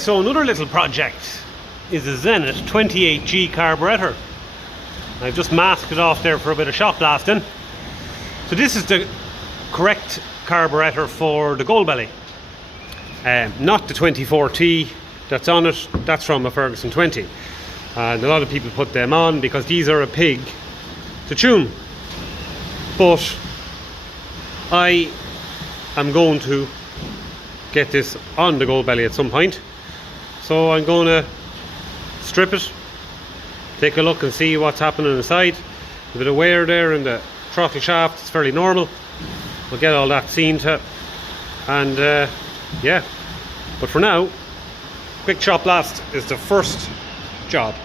So another little project is a Zenith 28G Carburettor. I've just masked it off there for a bit of shot blasting. So this is the correct carburettor for the gold belly, not the 24T that's on it. That's from a Ferguson 20, and a lot of people put them on because these are a pig to tune. But I am going to get this on the gold belly at some point, so I'm going to strip it, take a look and see what's happening inside. A bit of wear there in the throttle shaft, it's fairly normal. We'll get all that seen to, and yeah, but for now, quick shot blast is the first job.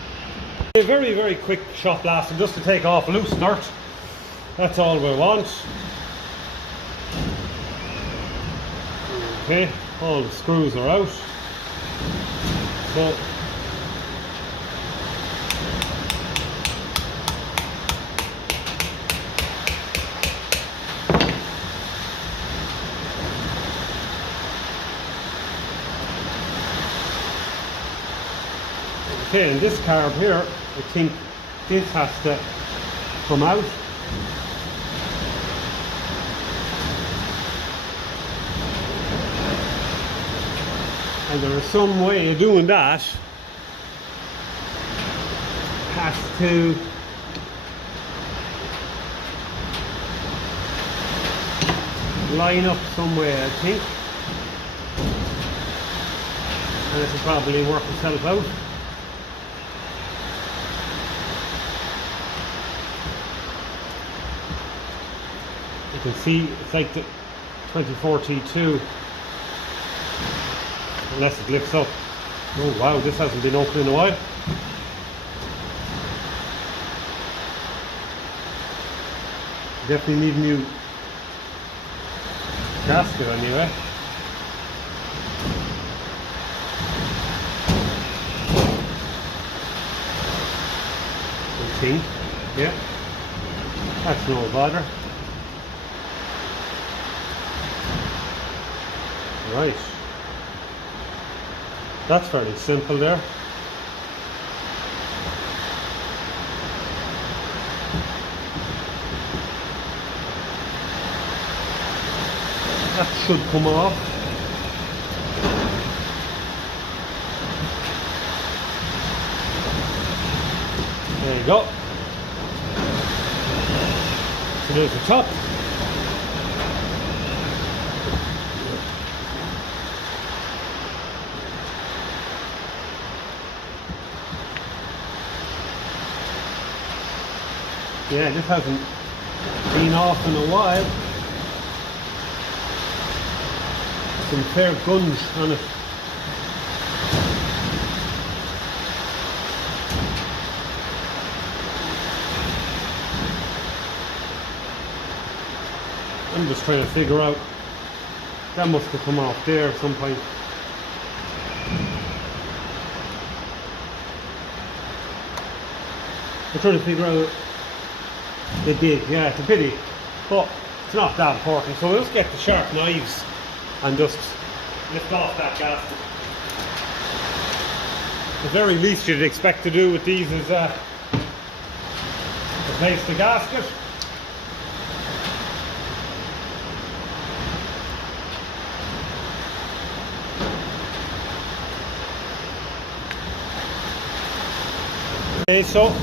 A very quick shot blast, and just to take off loose dirt, that's all we want. Okay, all the screws are out. So okay, and this carb here, I think this has to come out. And there is some way of doing that. Has to line up some way, I think. And it will probably work itself out. You can see it's like the 24T2, unless it lifts up. Oh wow, this hasn't been open in a while. Definitely need a new gasket anyway. I think, yeah, that's no bother. Right, that's fairly simple there. That should come off. There you go. So there's the top. Yeah, this hasn't been off in a while. Some fair gunge on it. I'm just trying to figure out, that must have come off there at some point. I'm trying to figure out. They did, yeah, it's a pity, but it's not that important. So we'll just get the sharp knives and just lift off that gasket. The very least you'd expect to do with these is replace the gasket. Okay, so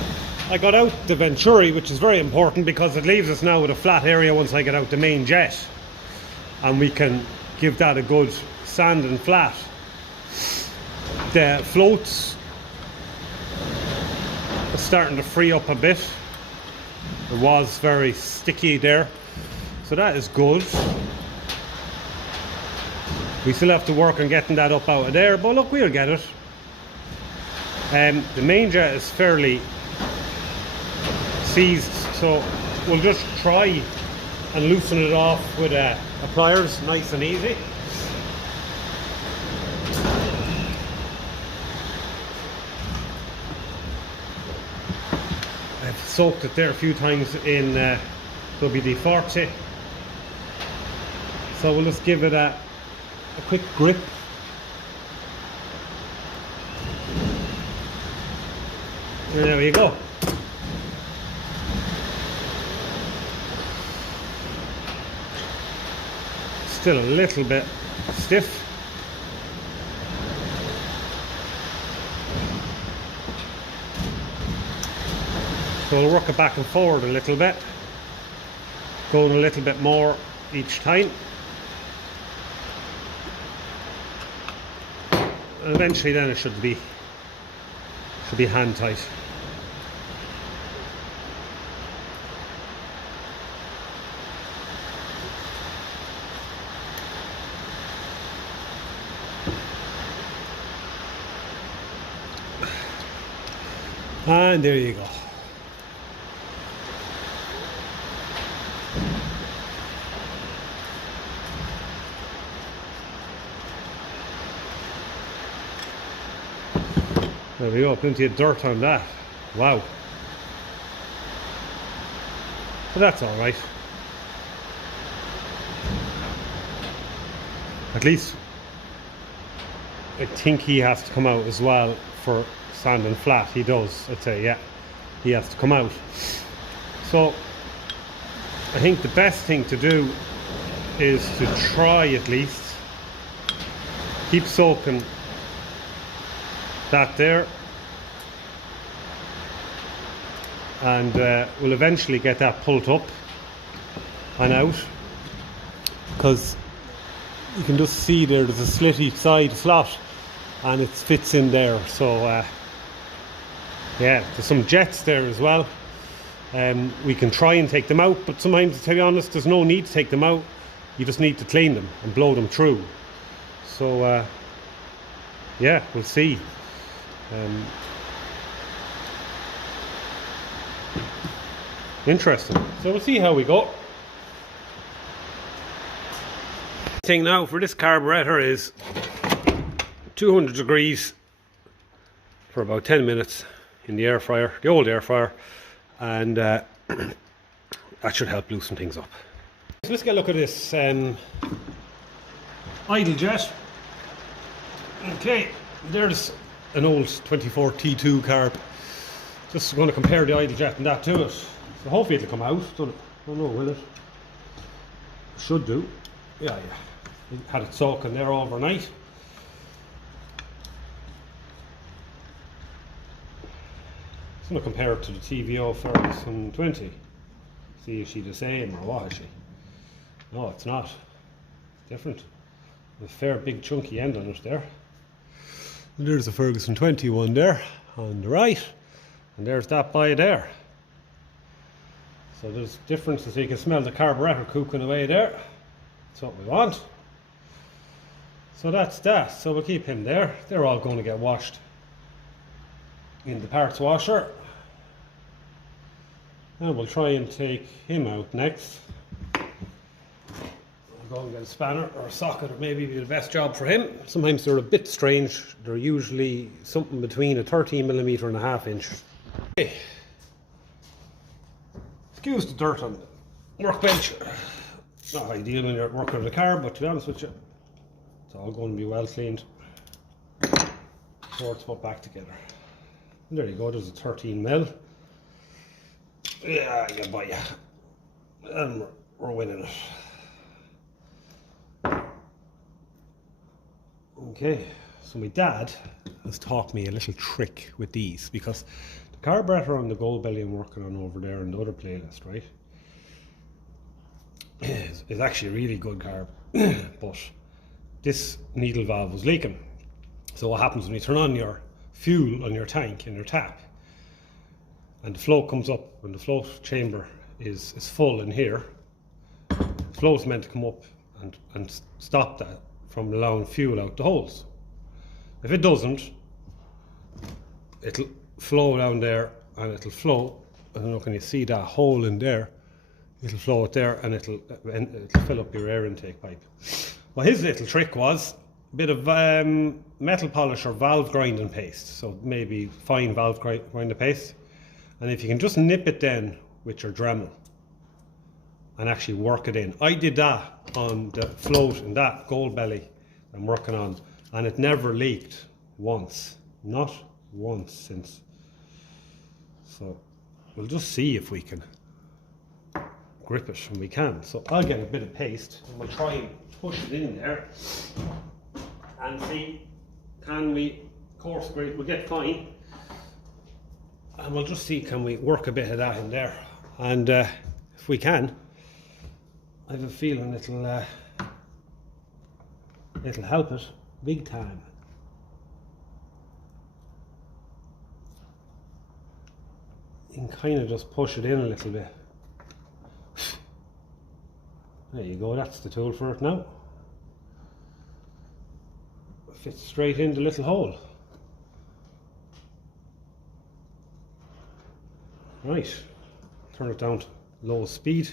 I got out the venturi, which is very important because it leaves us now with a flat area once I get out the main jet, and we can give that a good sand and flat. The floats are starting to free up a bit. It was very sticky there, so that is good. We still have to work on getting that up out of there, but look, we'll get it. The main jet is fairly seized, so we'll just try and loosen it off with pliers, nice and easy. I've soaked it there a few times in WD-40, so we'll just give it a quick grip. And there we go. Still a little bit stiff. So we'll work it back and forward a little bit, going a little bit more each time. And eventually then it should be hand tight. And there you go. There we go, plenty of dirt on that. Wow. But that's alright. At least I think he has to come out as well for sand and flat. He does, I'd say, yeah. He has to come out. So I think the best thing to do is to try at least keep soaking that there, and we'll eventually get that pulled up and out, because you can just see there's a slitty side slot and it fits in there. So yeah, there's some jets there as well. We can try and take them out, but sometimes, to be honest, there's no need to take them out. You just need to clean them and blow them through. So yeah, we'll see. Interesting. So we'll see how we go. Thing now for this carburetor is 200 degrees for about 10 minutes in the air fryer, the old air fryer, and that should help loosen things up. So let's get a look at this idle jet. Okay, there's an old 24 T2 carb. Just going to compare the idle jet and that to it. So hopefully it'll come out. Don't know, will it? Should do. Yeah. Had it soaking there overnight. Just going to compare it to the TVO Ferguson 20. See if she's the same or what is she? No, it's not. It's different. A fair big chunky end on it there. And there's a Ferguson 21 there on the right, and there's that by there. So there's differences. You can smell the carburetor cooking away there. That's what we want. So that's that. So we'll keep him there. They're all going to get washed in the parts washer, and we'll try and take him out next. Go and get a spanner or a socket, or maybe be the best job for him. Sometimes they're a bit strange. They're usually something between a 13mm and a 1/2 inch. Okay. Excuse the dirt on the workbench. Not ideal when you're working on the car, but to be honest with you, it's all going to be well cleaned. So it's put back together. And there you go, there's a 13mm. Yeah, you buy it. And we're winning it. Okay, so my dad has taught me a little trick with these, because the carburetor on the gold belly I'm working on over there in the other playlist, right, is actually a really good carb, but this needle valve was leaking. So what happens when you turn on your fuel on your tank in your tap, and the flow comes up when the float chamber is full in here, the flow is meant to come up and stop that from allowing fuel out the holes. If it doesn't, it'll flow down there and it'll flow. I don't know, can you see that hole in there? It'll flow it there and it'll fill up your air intake pipe. Well, his little trick was a bit of metal polish or valve grinding paste. So maybe fine valve grinding paste. And if you can just nip it then with your Dremel and actually work it in. I did that on the float in that gold belly I'm working on, and it never leaked once. Not once since So we'll just see if we can grip it, and we can. So I'll get a bit of paste and we'll try and push it in there and see, can we course grip? We'll get fine, and we'll just see, can we work a bit of that in there, and if we can, I have a feeling it'll help it big time. You can kind of just push it in a little bit. There you go, that's the tool for it now. It fits straight in the little hole. Right, turn it down to low speed.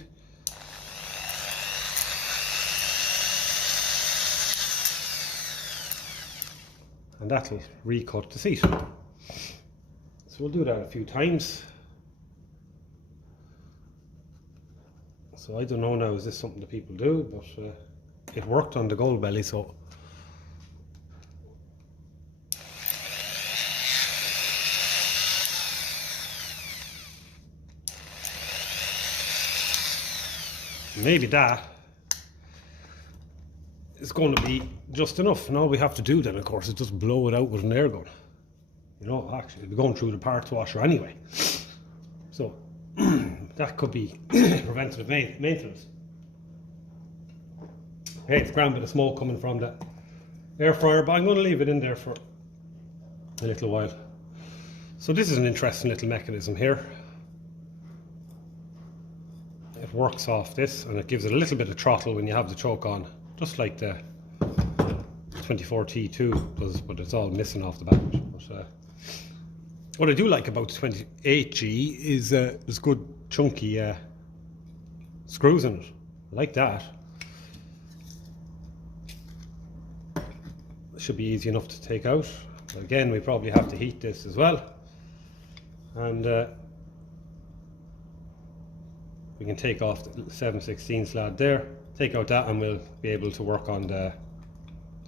And that'll recut the seat. So we'll do that a few times. So I don't know now, is this something that people do, but it worked on the gold belly, so. Maybe that is going to be just enough, and all we have to do then, of course, is just blow it out with an air gun. You know, actually, we're going through the parts washer anyway. So that could be preventative maintenance. Hey, it's a grand bit of smoke coming from the air fryer, but I'm going to leave it in there for a little while. So this is an interesting little mechanism here. It works off this, and it gives it a little bit of throttle when you have the choke on, just like the 24T2 does, but it's all missing off the back. But what I do like about the 28G is there's good chunky screws in it. I like that. It should be easy enough to take out. But again, we probably have to heat this as well, and we can take off the 7/16 slad there, take out that, and we'll be able to work on the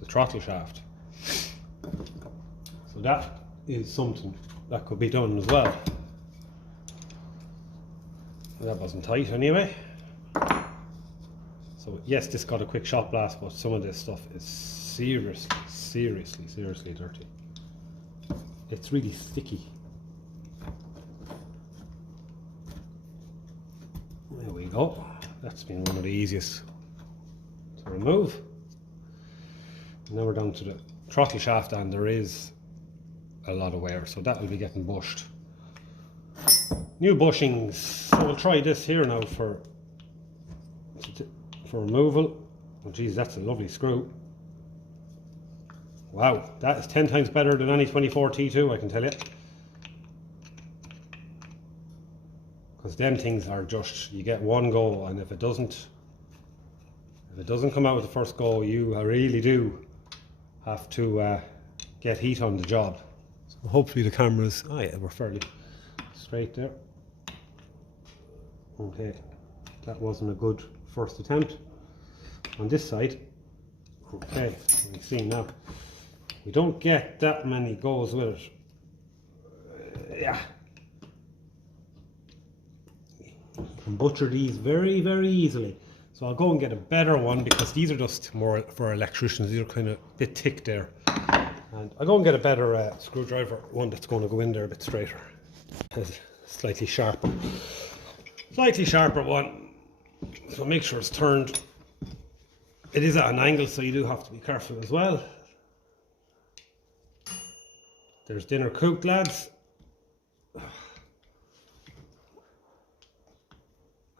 throttle shaft. So that is something that could be done as well. That wasn't tight anyway. So yes, this got a quick shot blast, but some of this stuff is seriously dirty. It's really sticky. There we go. That's been one of the easiest to remove. Now we're down to the throttle shaft, and there is a lot of wear, so that will be getting bushed. New bushings. So we'll try this here now for removal. Oh geez, that's a lovely screw. Wow, that is 10 times better than any 24T2, I can tell you. Because them things are just, you get one go, and if it doesn't come out with the first go, you really do have to get heat on the job. So hopefully the cameras, oh yeah, we're fairly straight there. Okay, that wasn't a good first attempt. On this side, okay, you can see now, we don't get that many goes with it. Yeah. You can butcher these very easily. So I'll go and get a better one, because these are just more for electricians. These are kind of a bit thick there. And I'll go and get a better screwdriver, one that's going to go in there a bit straighter. Slightly sharper one. So make sure it's turned. It is at an angle, so you do have to be careful as well. There's dinner cooked, lads.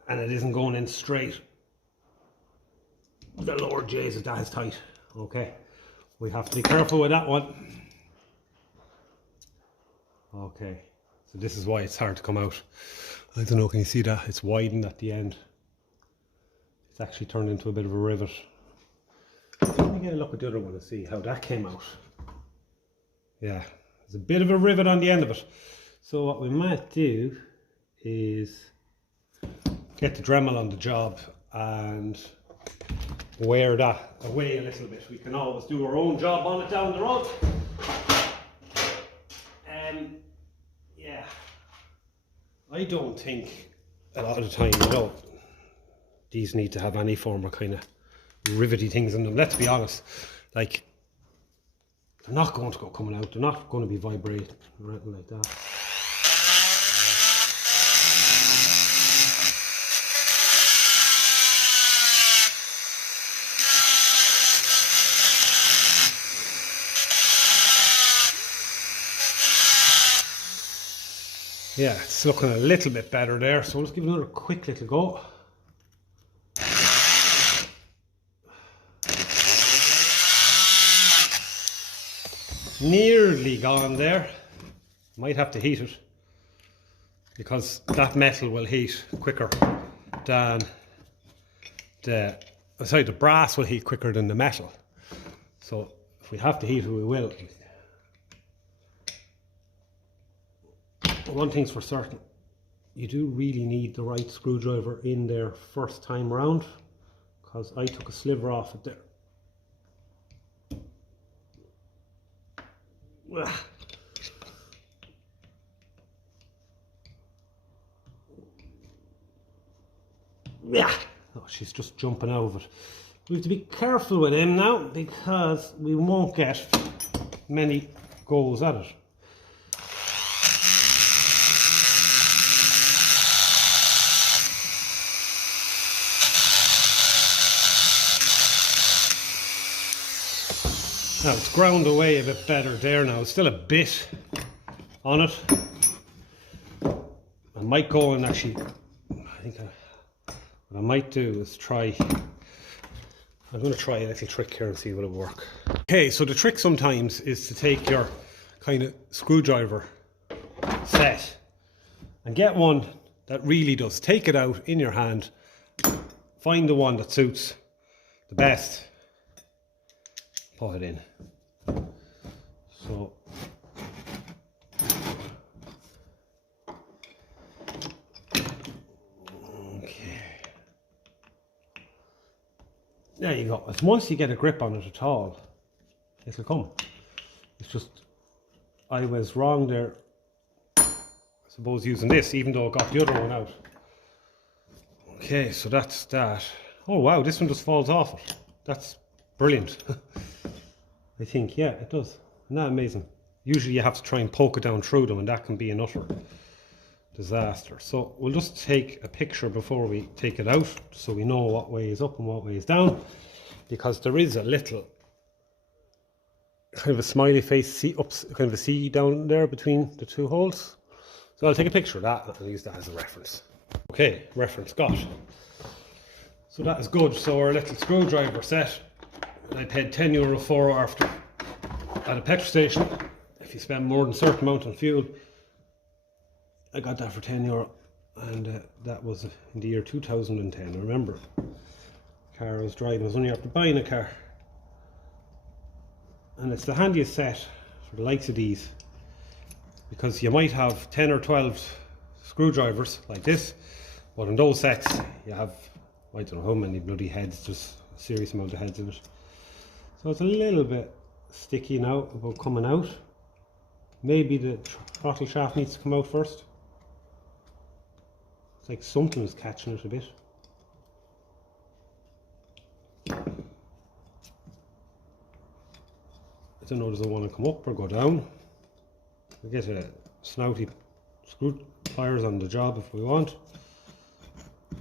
And it isn't going in straight. The Lord Jesus, that is tight. Okay, we have to be careful with that one. Okay, so this is why it's hard to come out. I don't know, can you see that? It's widened at the end. It's actually turned into a bit of a rivet. Let me get a look at the other one and see how that came out. Yeah, there's a bit of a rivet on the end of it. So what we might do is get the Dremel on the job and wear that away a little bit. We can always do our own job on it down the road. Yeah, I don't think a lot of the time, you know, these need to have any form of kind of rivety things in them. Let's be honest, like, they're not going to go coming out, they're not going to be vibrating or anything like that. Yeah, it's looking a little bit better there, so let's give it another quick little go. Nearly gone there. Might have to heat it, because that metal will heat quicker than the brass will heat quicker than the metal. So if we have to heat it, we will. One thing's for certain, you do really need the right screwdriver in there first time round, because I took a sliver off it there. Yeah, oh, she's just jumping out of it. We have to be careful with him now, because we won't get many goes at it. Now it's ground away a bit better there now. It's still a bit on it. I might go and actually, I think what I might do is try, I'm going to try a little trick here and see will it work. Okay, so the trick sometimes is to take your kind of screwdriver set and get one that really does. Take it out in your hand, find the one that suits the best, put it in. So okay, there you go. Once you get a grip on it at all, it'll come. It's just I was wrong there, I suppose, using this, even though I got the other one out. Okay, so that's that. Oh wow, this one just falls off it. That's brilliant. I think, yeah, it does. Isn't that amazing? Usually you have to try and poke it down through them, and that can be an utter disaster. So we'll just take a picture before we take it out, so we know what way is up and what way is down, because there is a little kind of a smiley face C up, kind of a C down there between the two holes. So I'll take a picture of that and I'll use that as a reference. Okay, reference got. So that is good. So our little screwdriver set, I paid €10 for after at a petrol station. If you spend more than a certain amount on fuel, I got that for €10, and that was in the year 2010. I remember the car I was driving, I was only after buying a car, and it's the handiest set for the likes of these, because you might have 10 or 12 screwdrivers like this, but in those sets you have, I don't know how many bloody heads, just a serious amount of heads in it. So it's a little bit sticky now about coming out. Maybe the throttle shaft needs to come out first. It's like something's catching it a bit. I don't know, does it want to come up or go down? We get a snouty screw pliers on the job if we want. I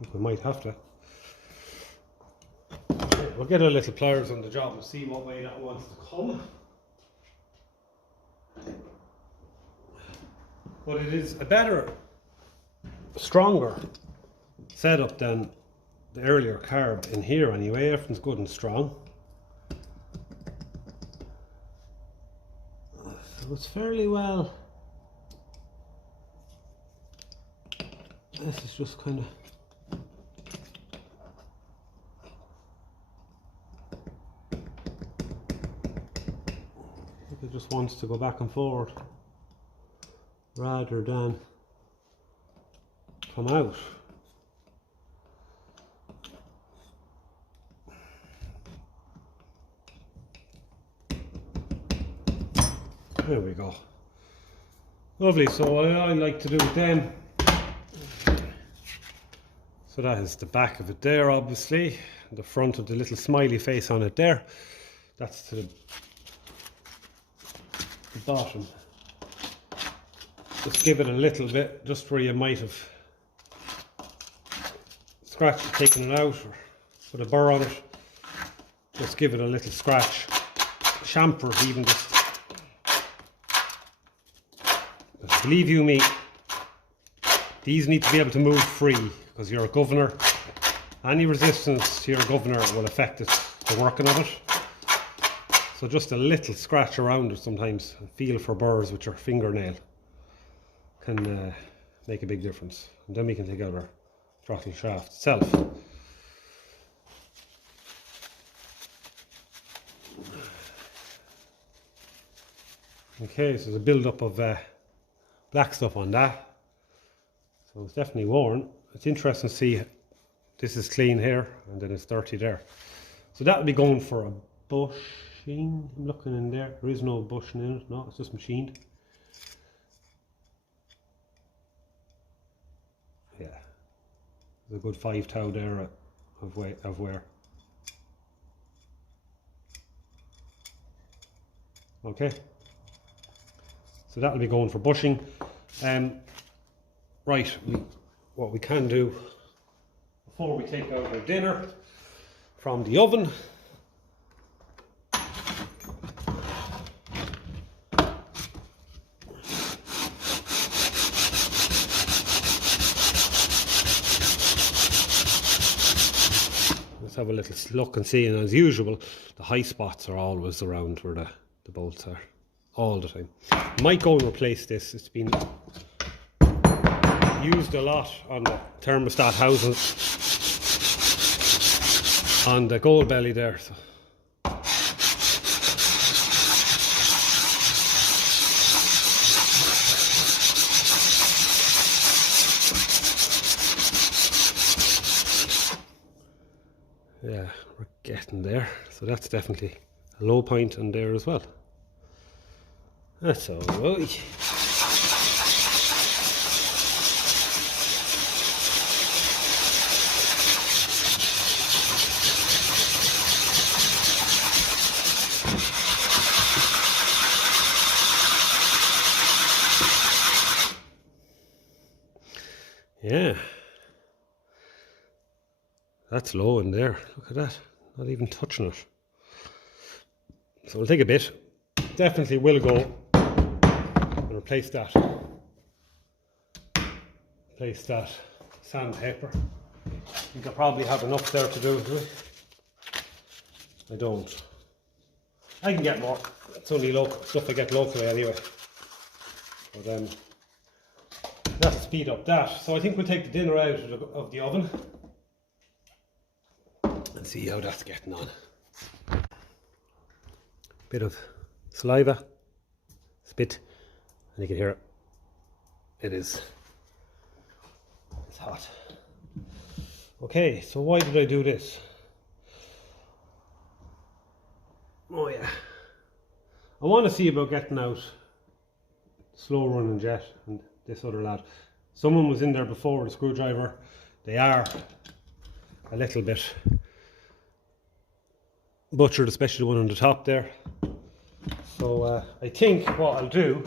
think we might have to. Okay, we'll get our little pliers on the job and see what way that wants to come. But it is a better, stronger setup than the earlier carb in here anyway. Everything's good and strong. So it's fairly well. This is just kind of, it just wants to go back and forward rather than come out. There we go. Lovely, so what I like to do then, so that is the back of it there, obviously, the front of the little smiley face on it there, that's to the bottom. Just give it a little bit, just where you might have scratched it, taken it out, or put a burr on it. Just give it a little scratch, chamfer even just. But believe you me, these need to be able to move free, because your governor, any resistance to your governor will affect it, the working of it. So just a little scratch around it sometimes, and feel for burrs with your fingernail can make a big difference. And then we can take out our throttle shaft itself. Okay, so there's a build-up of black stuff on that, so it's definitely worn. It's interesting to see this is clean here and then it's dirty there. So that will be going for a bushing. I'm looking in there. There is no bushing in it. No, it's just machined. Yeah, there's a good 5 thou there of wear. Okay, so that will be going for bushing. Right, what we can do before we take out our dinner from the oven, let's have a little look and see. And as usual, the high spots are always around where the bolts are, all the time. Might go and replace this. It's been used a lot on the thermostat housing on the gold belly there. So. Yeah, we're getting there. So that's definitely a low point in there as well. That's all right. Yeah, that's low in there. Look at that, not even touching it. So we'll take a bit. Definitely will go and replace that. Replace that sandpaper. I think I probably have enough there to do it. I don't. I can get more. It's only local stuff I get locally anyway. But that'll speed up that. So I think we'll take the dinner out of the oven and see how that's getting on. Bit of saliva, spit, and you can hear it. It's hot. Okay, so why did I do this? Oh yeah, I want to see about getting out slow running jet and this other lad. Someone was in there before with a screwdriver. They are a little bit butchered, especially the one on the top there. So I think what I'll do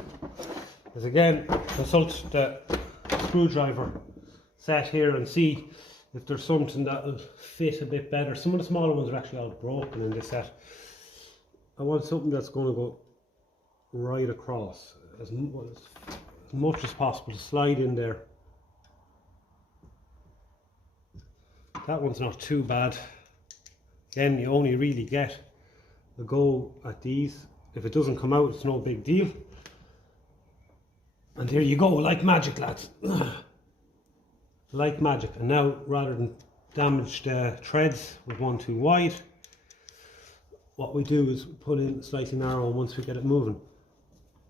is again consult the screwdriver set here and see if there's something that will fit a bit better. Some of the smaller ones are actually all broken in this set. I want something that's going to go right across as much as possible to slide in there. That one's not too bad. Again, you only really get a go at these. If it doesn't come out, it's no big deal. And there you go, like magic, lads. Like magic. And now, rather than damage the threads with one too wide, what we do is put in slightly narrow once we get it moving.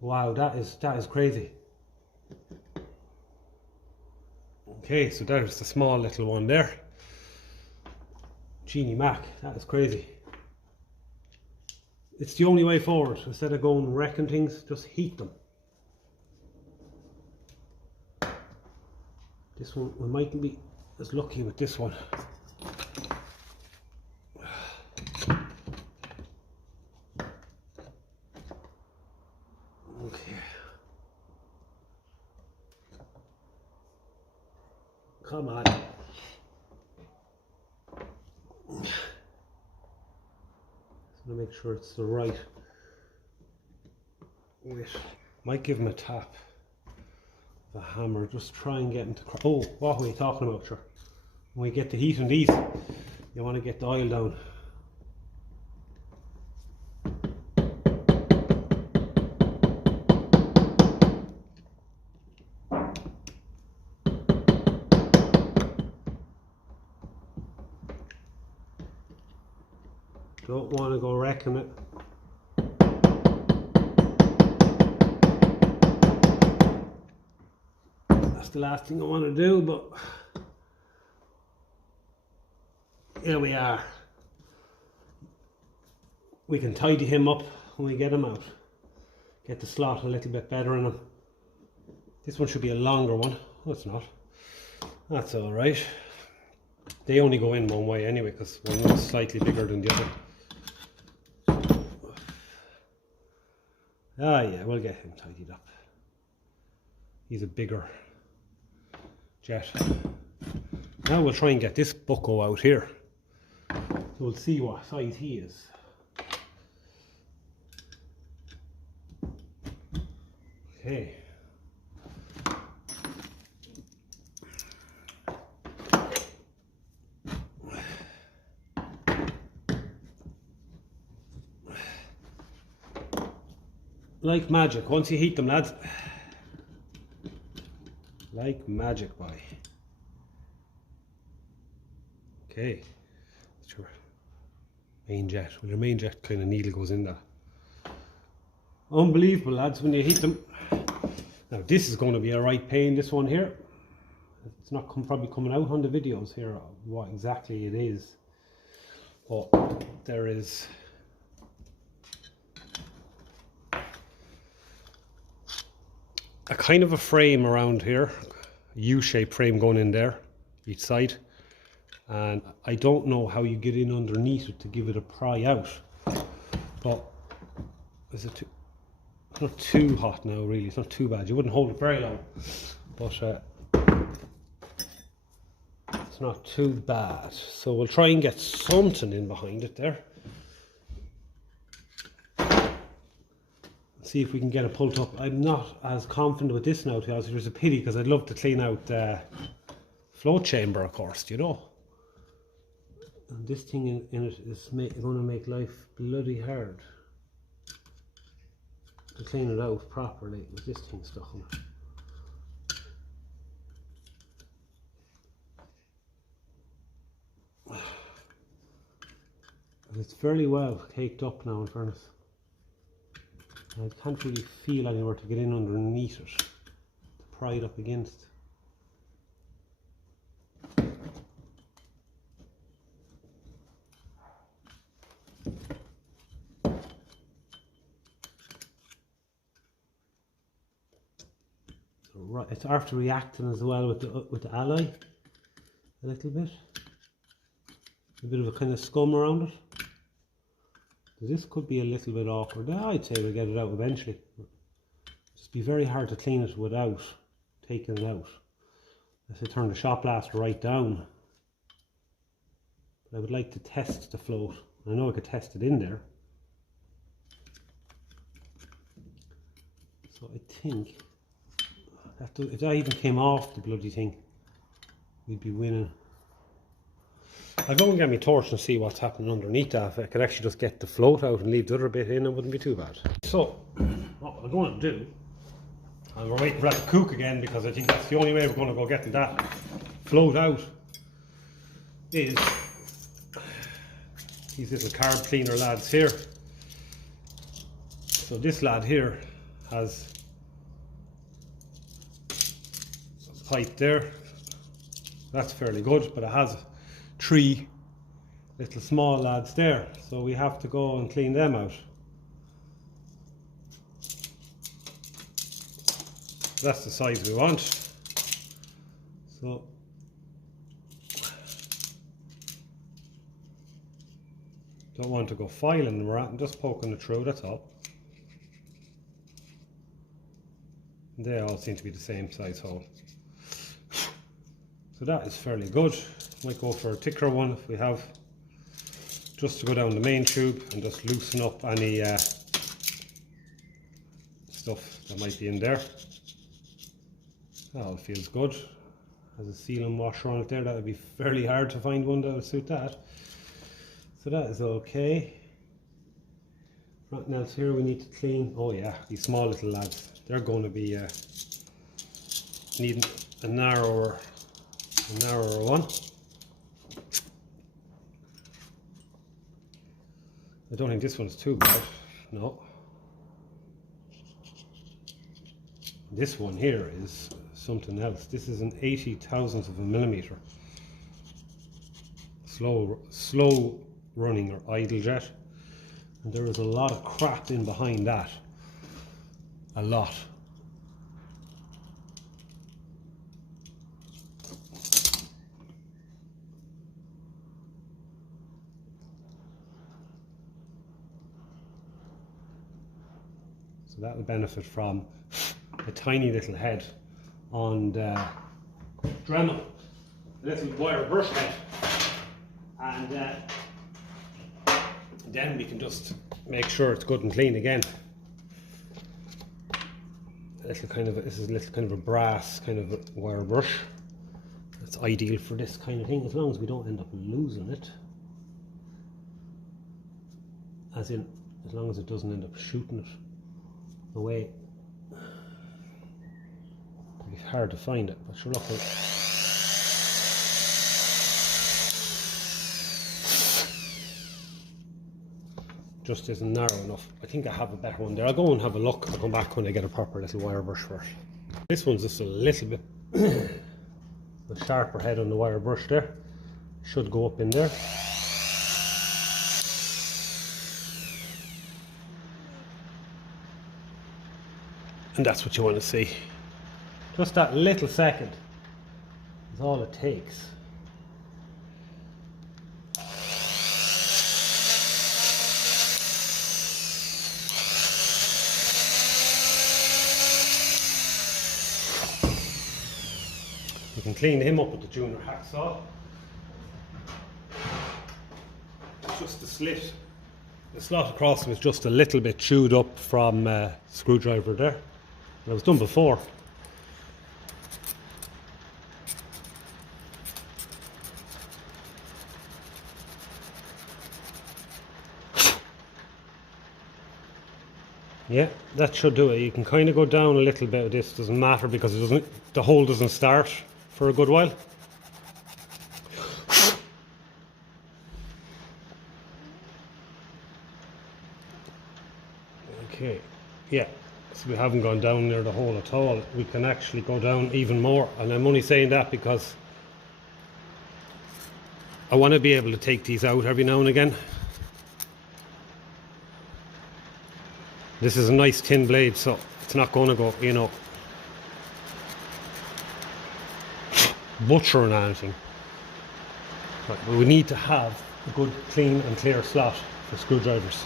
Wow, that is crazy. Okay, so there's the small little one there. Genie Mac, that is crazy. It's the only way forward. Instead of going and wrecking things, just heat them. This one, we mightn't be as lucky with this one. Okay. Come on. Just gonna make sure it's the right weight. Might give him a tap. The hammer, just try and get him to. Oh, what were you talking about, sure? When we get the heat on these, you want to get the oil down. Don't want to go wrecking it. That's the last thing I want to do, but here we are. We can tidy him up when we get him out. Get the slot a little bit better in him. This one should be a longer one. No, it's not. That's alright. They only go in one way anyway, because one is slightly bigger than the other. Ah yeah, we'll get him tidied up. He's a bigger jet. Now we'll try and get this bucko out here. So we'll see what size he is. Okay. Like magic, once you heat them, lads. Like magic, boy. Okay, that's your main jet. Well, your main jet kind of needle goes in there. Unbelievable, lads, when you heat them. Now this is going to be a right pain, this one here. It's not probably coming out on the videos here what exactly it is, but there is a kind of a frame around here, a U-shaped frame going in there, each side, and I don't know how you get in underneath it to give it a pry out, but is it not too hot now really, it's not too bad, you wouldn't hold it very long, but it's not too bad, so we'll try and get something in behind it there. See if we can get it pulled up. I'm not as confident with this now, to be honest. It was a pity because I'd love to clean out the float chamber, of course, you know. And this thing in it is going to make life bloody hard to clean it out properly with this thing stuck in it. And it's fairly well caked up now, in fairness. I can't really feel anywhere to get in underneath it, to pry it up against. So it's after reacting as well with the alloy a little bit. A bit of a kind of scum around it. This could be a little bit awkward. I'd say we'll get it out eventually. Just be very hard to clean it without taking it out. Unless I turn the shop blast right down. But I would like to test the float. I know I could test it in there. So I think if that even came off the bloody thing, we'd be winning. I'll go and get my torch and see what's happening underneath that. If I could actually just get the float out and leave the other bit in, it wouldn't be too bad. So, what we're going to do, and we're waiting for that to cook again because I think that's the only way we're going to go getting that float out, is these little carb cleaner lads here. So this lad here has a pipe there. That's fairly good, but it has 3 little small lads there, so we have to go and clean them out. That's the size we want. So So don't want to go filing them around, just poking it through, that's all. They all seem to be the same size hole. So that is fairly good. Might go for a thicker one if we have, just to go down the main tube and just loosen up any stuff that might be in there. That all feels good. Has a sealing washer on it there. That would be fairly hard to find one that would suit that. So that is okay. Nothing else here we need to clean. Oh yeah, these small little lads. They're going to be needing a narrower one. I don't think this one's too bad. No. This one here is something else. This is an 80,000th of a millimeter. Slow running or idle jet. And there is a lot of crap in behind that. A lot. So that will benefit from a tiny little head on the Dremel, a little wire brush head, and then we can just make sure it's good and clean again. This is a little kind of a brass kind of a wire brush. It's ideal for this kind of thing, as long as we don't end up losing it. As long as it doesn't end up shooting it away. It'll be hard to find it, but sure, look. Just isn't narrow enough. I think I have a better one there. I'll go and have a look. I'll come back when I get a proper little wire brush for it. This one's just a little bit a sharper head on the wire brush there. Should go up in there. And that's what you want to see. Just that little second is all it takes. You can clean him up with the junior hacksaw. It's just the slit. The slot across him is just a little bit chewed up from screwdriver there. It was done before. Yeah, that should do it. You can kind of go down a little bit of this, doesn't matter because the hole doesn't start for a good while. Okay, yeah, so we haven't gone down near the hole at all. We can actually go down even more, and I'm only saying that because I want to be able to take these out every now and again. This is a nice thin blade, so it's not going to go, you know, butchering anything. But we need to have a good, clean and clear slot for screwdrivers.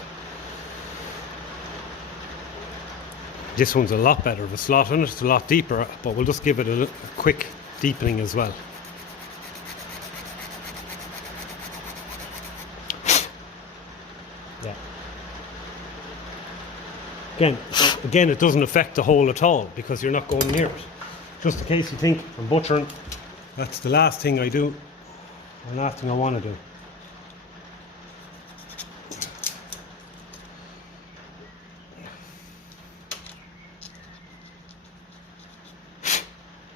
This one's a lot better of a slot in it, it's a lot deeper, but we'll just give it a quick deepening as well. Yeah. Again, it doesn't affect the hole at all because you're not going near it. Just in case you think I'm butchering, that's the last thing I do, the last thing I want to do.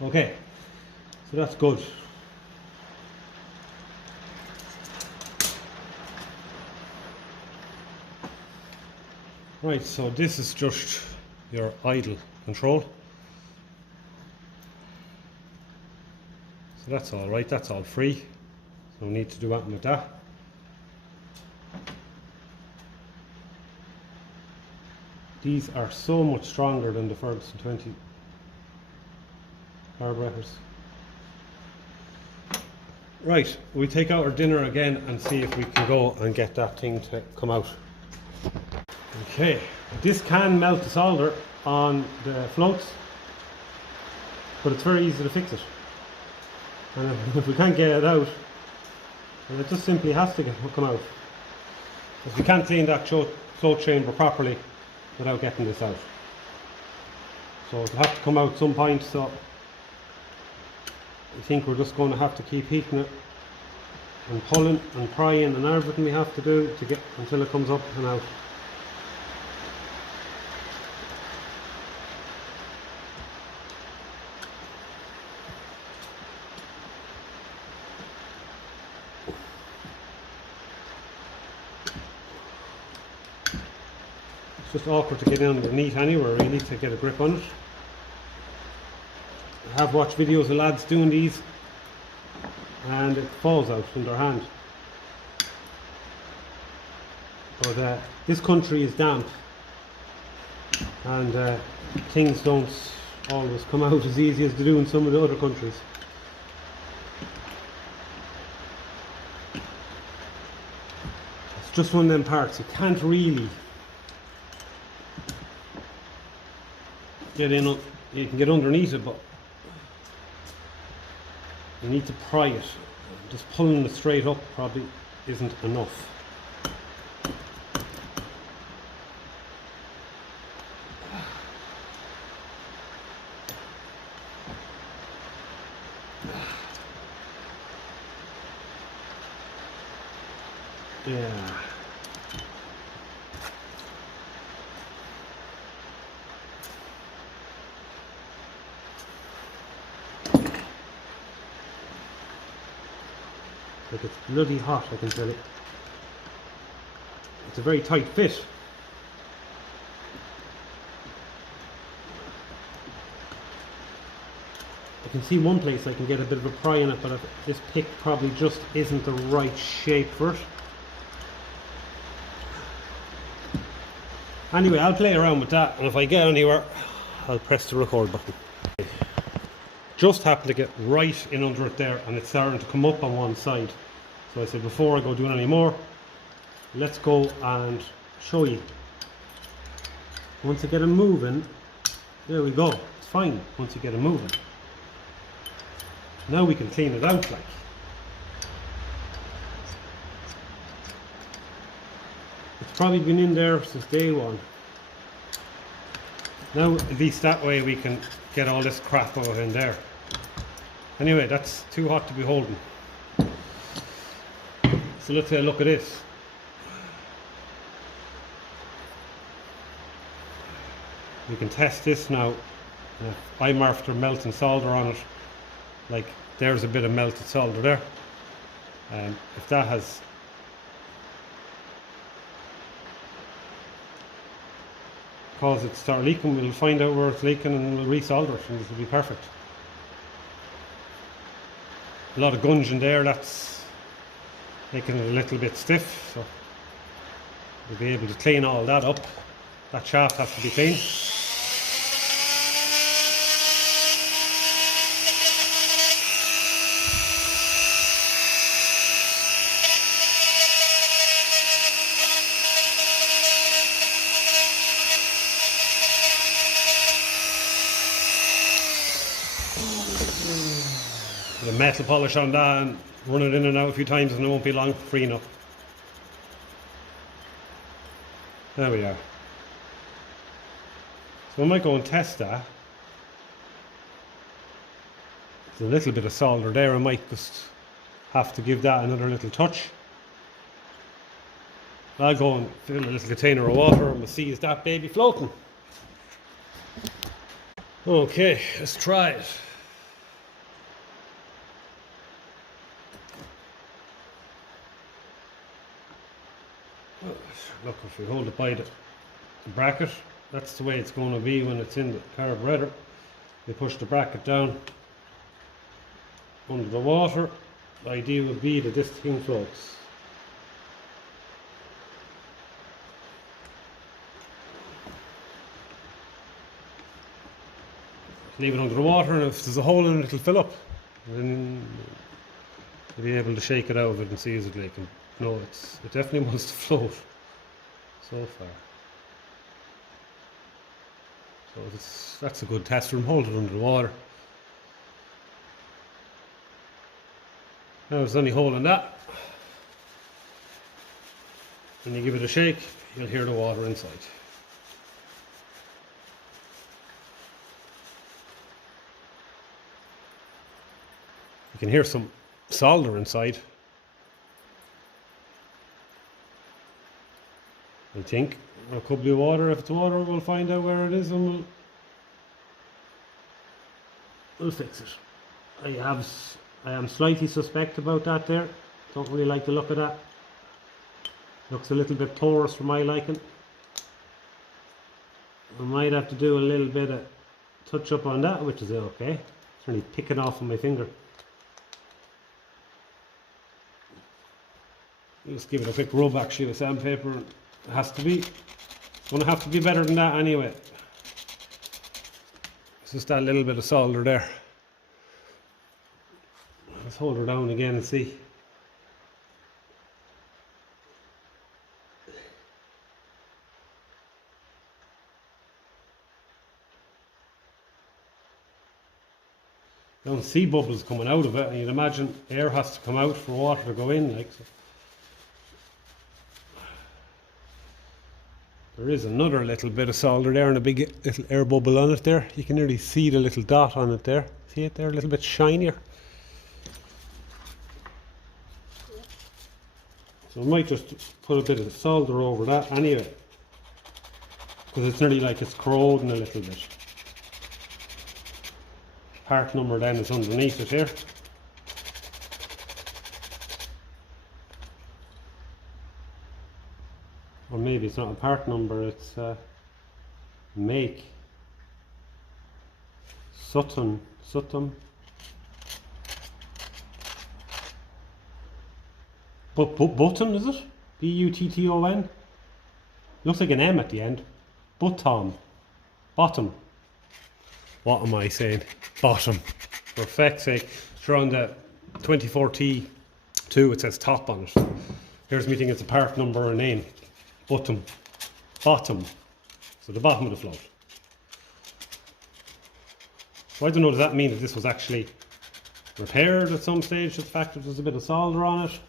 Okay, so that's good. Right, so this is just your idle control. So that's all right, that's all free. So no need to do anything with that. These are so much stronger than the Ferguson 20 carburetors. Right, we take out our dinner again and see if we can go and get that thing to come out. Okay, this can melt the solder on the floats, but it's very easy to fix it. And if we can't get it out, then it just simply has to come out. Because we can't clean that float chamber properly without getting this out. So it'll have to come out some point, so I think we're just going to have to keep heating it and pulling and prying and everything we have to do to get until it comes up and out. It's just awkward to get in underneath anywhere really to get a grip on it. I have watched videos of lads doing these and it falls out in their hand. But this country is damp and things don't always come out as easy as they do in some of the other countries. It's just one of them parts, you can't really get in. You can get underneath it, but you need to pry it. Just pulling it straight up probably isn't enough. Yeah. Like it's bloody hot, I can tell you. It's a very tight fit. I can see one place I can get a bit of a pry in it, but this pick probably just isn't the right shape for it. Anyway, I'll play around with that, and if I get anywhere, I'll press the record button. Just happened to get right in under it there, and it's starting to come up on one side. So I said, before I go doing any more, let's go and show you. Once I get it moving, there we go. It's fine once you get it moving. Now we can clean it out like. It's probably been in there since day one. Now at least that way we can get all this crap out in there. Anyway, that's too hot to be holding. So let's have a look at this. We can test this now. I'm after melting solder on it. Like there's a bit of melted solder there. If that has caused it to start leaking, we'll find out where it's leaking and we'll resolder it and it'll be perfect. A lot of gunge in there, that's making it a little bit stiff, so we'll be able to clean all that up. That shaft has to be cleaned. The metal polish on that and run it in and out a few times and it won't be long freeing up. There we are. So I might go and test that. There's a little bit of solder there, I might just have to give that another little touch. I'll go and fill a little container of water and we'll see is that baby floating. Okay, let's try it. Look, if we hold it by the bracket, that's the way it's going to be when it's in the carburettor. We push the bracket down under the water. The idea would be that this thing floats. Leave it under the water, and if there's a hole in it, it'll fill up. And You'll be able to shake it out of it and see is it leaking. No, it definitely wants to float so far. So that's a good test room. Hold it under the water. Now there's only hole in that. When you give it a shake, you'll hear the water inside. You can hear some solder inside. I think a couple of water. If it's water, we'll find out where it is and we'll fix it. I am slightly suspect about that there. Don't really like the look of that. Looks a little bit porous for my liking. I might have to do a little bit of touch up on that, which is okay. It's only picking off on my finger. Just give it a quick rub actually with sandpaper. It has to be. It's going to have to be better than that anyway. It's just that little bit of solder there. Let's hold her down again and see. I don't see bubbles coming out of it, and you'd imagine air has to come out for water to go in, like so. There is another little bit of solder there and a big little air bubble on it there. You can nearly see the little dot on it there. See it there, a little bit shinier. So I might just put a bit of solder over that anyway, because it's nearly like it's corroding a little bit. Part number then is underneath it here. Or maybe it's not a part number, it's make. Sutton. Button, is it? B-U-T-T-O-N? Looks like an M at the end. Bottom. What am I saying? Bottom. For feck's sake. Sure, on the 24T2 it says top on it. Here's me thinking it's a part number or a name. Bottom. So the bottom of the float. So I don't know, does that mean that this was actually repaired at some stage, the fact that there's a bit of solder on it?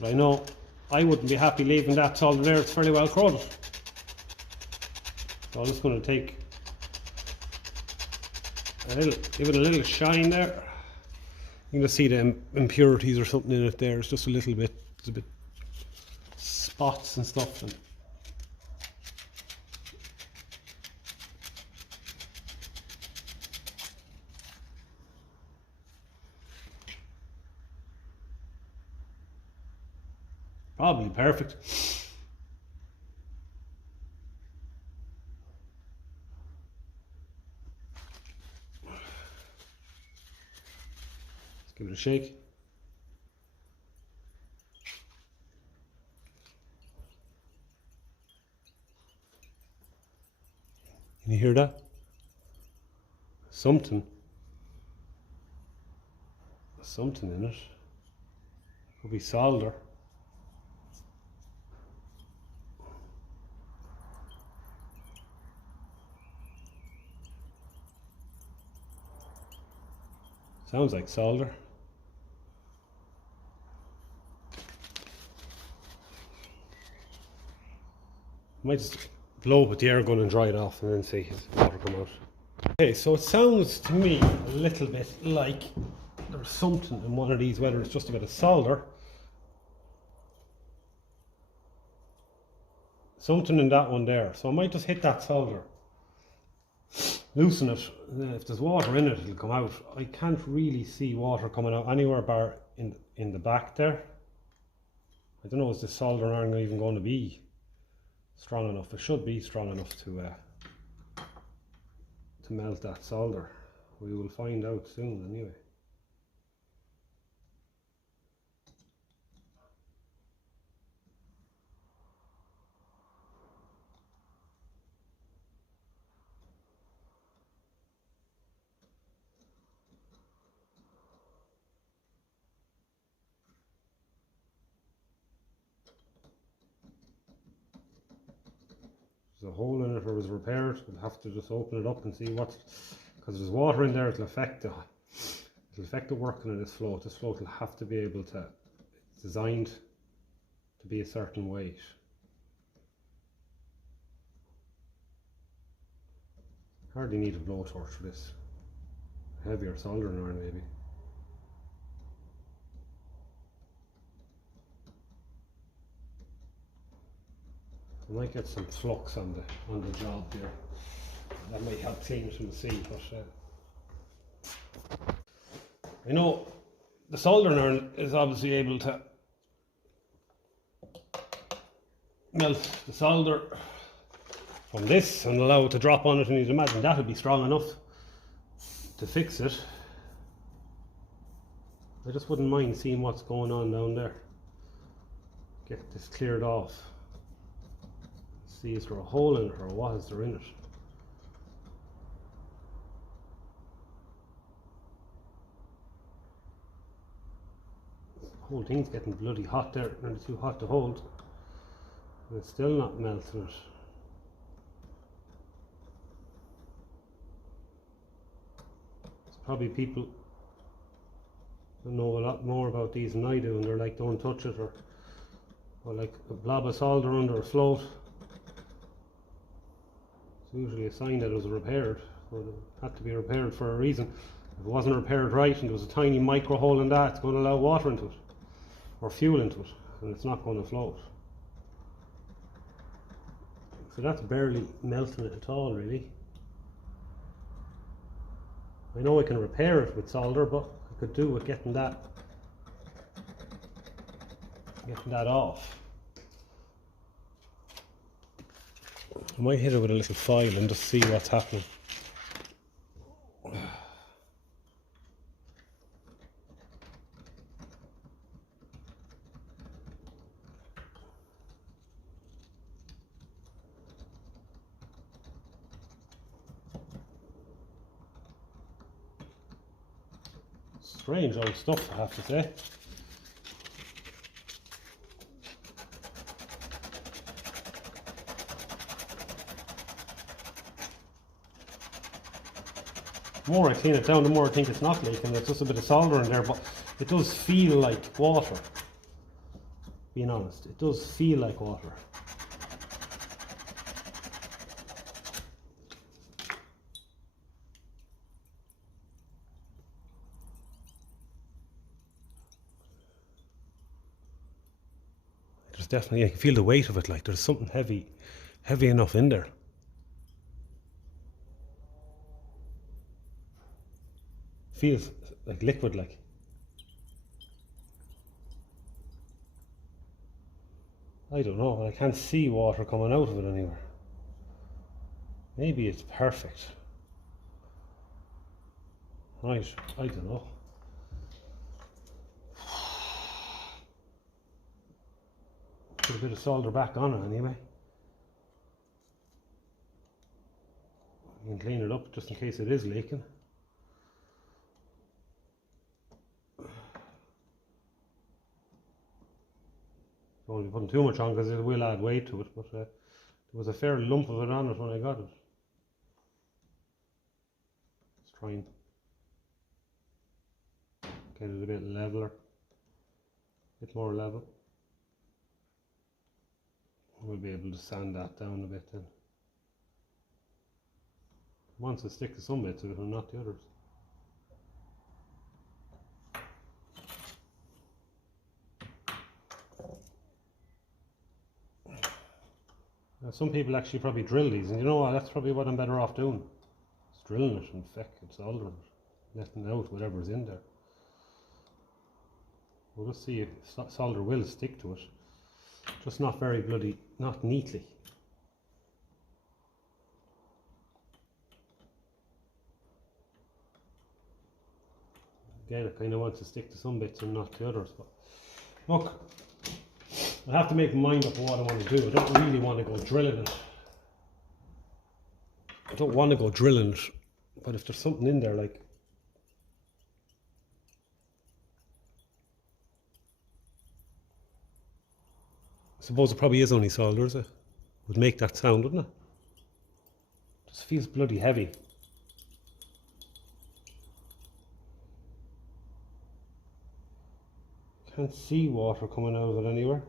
But I know I wouldn't be happy leaving that solder there, it's fairly well corroded. So I'm just going to take give it a little shine there. You can just see the impurities or something in it there. It's just a little bit, there's a bit spots and stuff. And probably perfect. Let's give it a shake. Can you hear that? Something in it. Could be solder. Sounds like solder. Might just blow up with the air gun and dry it off and then see his water come out. Okay, so it sounds to me a little bit like there's something in one of these, whether it's just a bit of solder. Something in that one there. So I might just hit that solder. Loosen it, and then if there's water in it, it'll come out. I can't really see water coming out anywhere bar in the back there. I don't know, is the solder iron even going to be strong enough? It should be strong enough to melt that solder. We will find out soon anyway. there's a hole in it or is repaired, we'll have to just open it up and see what, because there's water in there, it'll affect the working of this float. This float will have to be able to, it's designed to be a certain weight. Hardly need a blowtorch for this. Heavier soldering iron maybe. I might get some flux on the job here. That might help clean it from the sea, but I know the soldering iron is obviously able to melt the solder from this and allow it to drop on it, and you'd imagine that would be strong enough to fix it. I just wouldn't mind seeing what's going on down there. Get this cleared off. See, is there a hole in it or what is there in it? The whole thing's getting bloody hot there, nearly too hot to hold. And it's still not melting it. There's probably people who know a lot more about these than I do, and they're like, don't touch it, or like a blob of solder under a float. It's usually a sign that it was repaired, so it had to be repaired for a reason. If it wasn't repaired right and there was a tiny micro hole in that, it's going to allow water into it, or fuel into it, and it's not going to float. So that's barely melting it at all, really. I know I can repair it with solder, but I could do with getting that off. I might hit it with a little file and just see what's happening. Strange old stuff, I have to say. The more I clean it down, the more I think it's not leaking. There's just a bit of solder in there, but it does feel like water. Being honest, it does feel like water. There's definitely, I can feel the weight of it, like there's something heavy enough in there. Feels like liquid, like. I don't know, I can't see water coming out of it anywhere. Maybe it's perfect. Right, I don't know. Put a bit of solder back on it anyway. You can clean it up just in case it is leaking. Don't want to be putting too much on because it will add weight to it, but there was a fair lump of it on it when I got it. Let's try and get it a bit leveler, a bit more level. We'll be able to sand that down a bit then. It wants to stick to some bits of it and not the others. Now, some people actually probably drill these, and you know what, that's probably what I'm better off doing. Just drilling it and soldering it, letting out whatever's in there. We'll just see if solder will stick to it. Just not very bloody, not neatly. Again, it kind of wants to stick to some bits and not to others. But look, I have to make my mind up on what I want to do. I don't really want to go drilling it. I don't want to go drilling it, but if there's something in there, like, I suppose it probably is only solder, is it? Would make that sound, wouldn't it? Just feels bloody heavy. Can't see water coming out of it anywhere.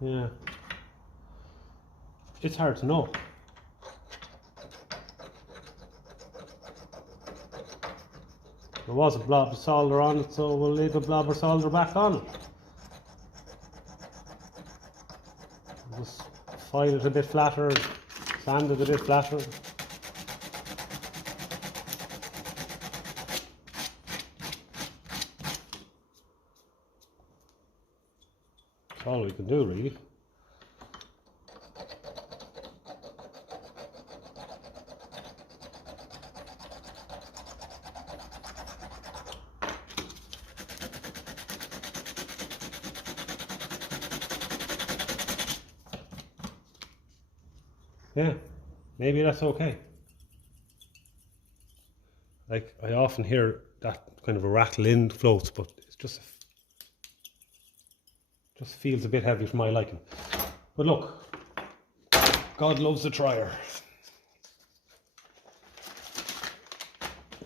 Yeah. It's hard to know. There was a blob of solder on it, so we'll leave a blob of solder back on it. Just file it a bit flatter, sand it a bit flatter. That's all we can do, really. Yeah, maybe that's okay. Like, I often hear that kind of a rattle in floats, but it's just feels a bit heavy for my liking. But look, God loves a trier.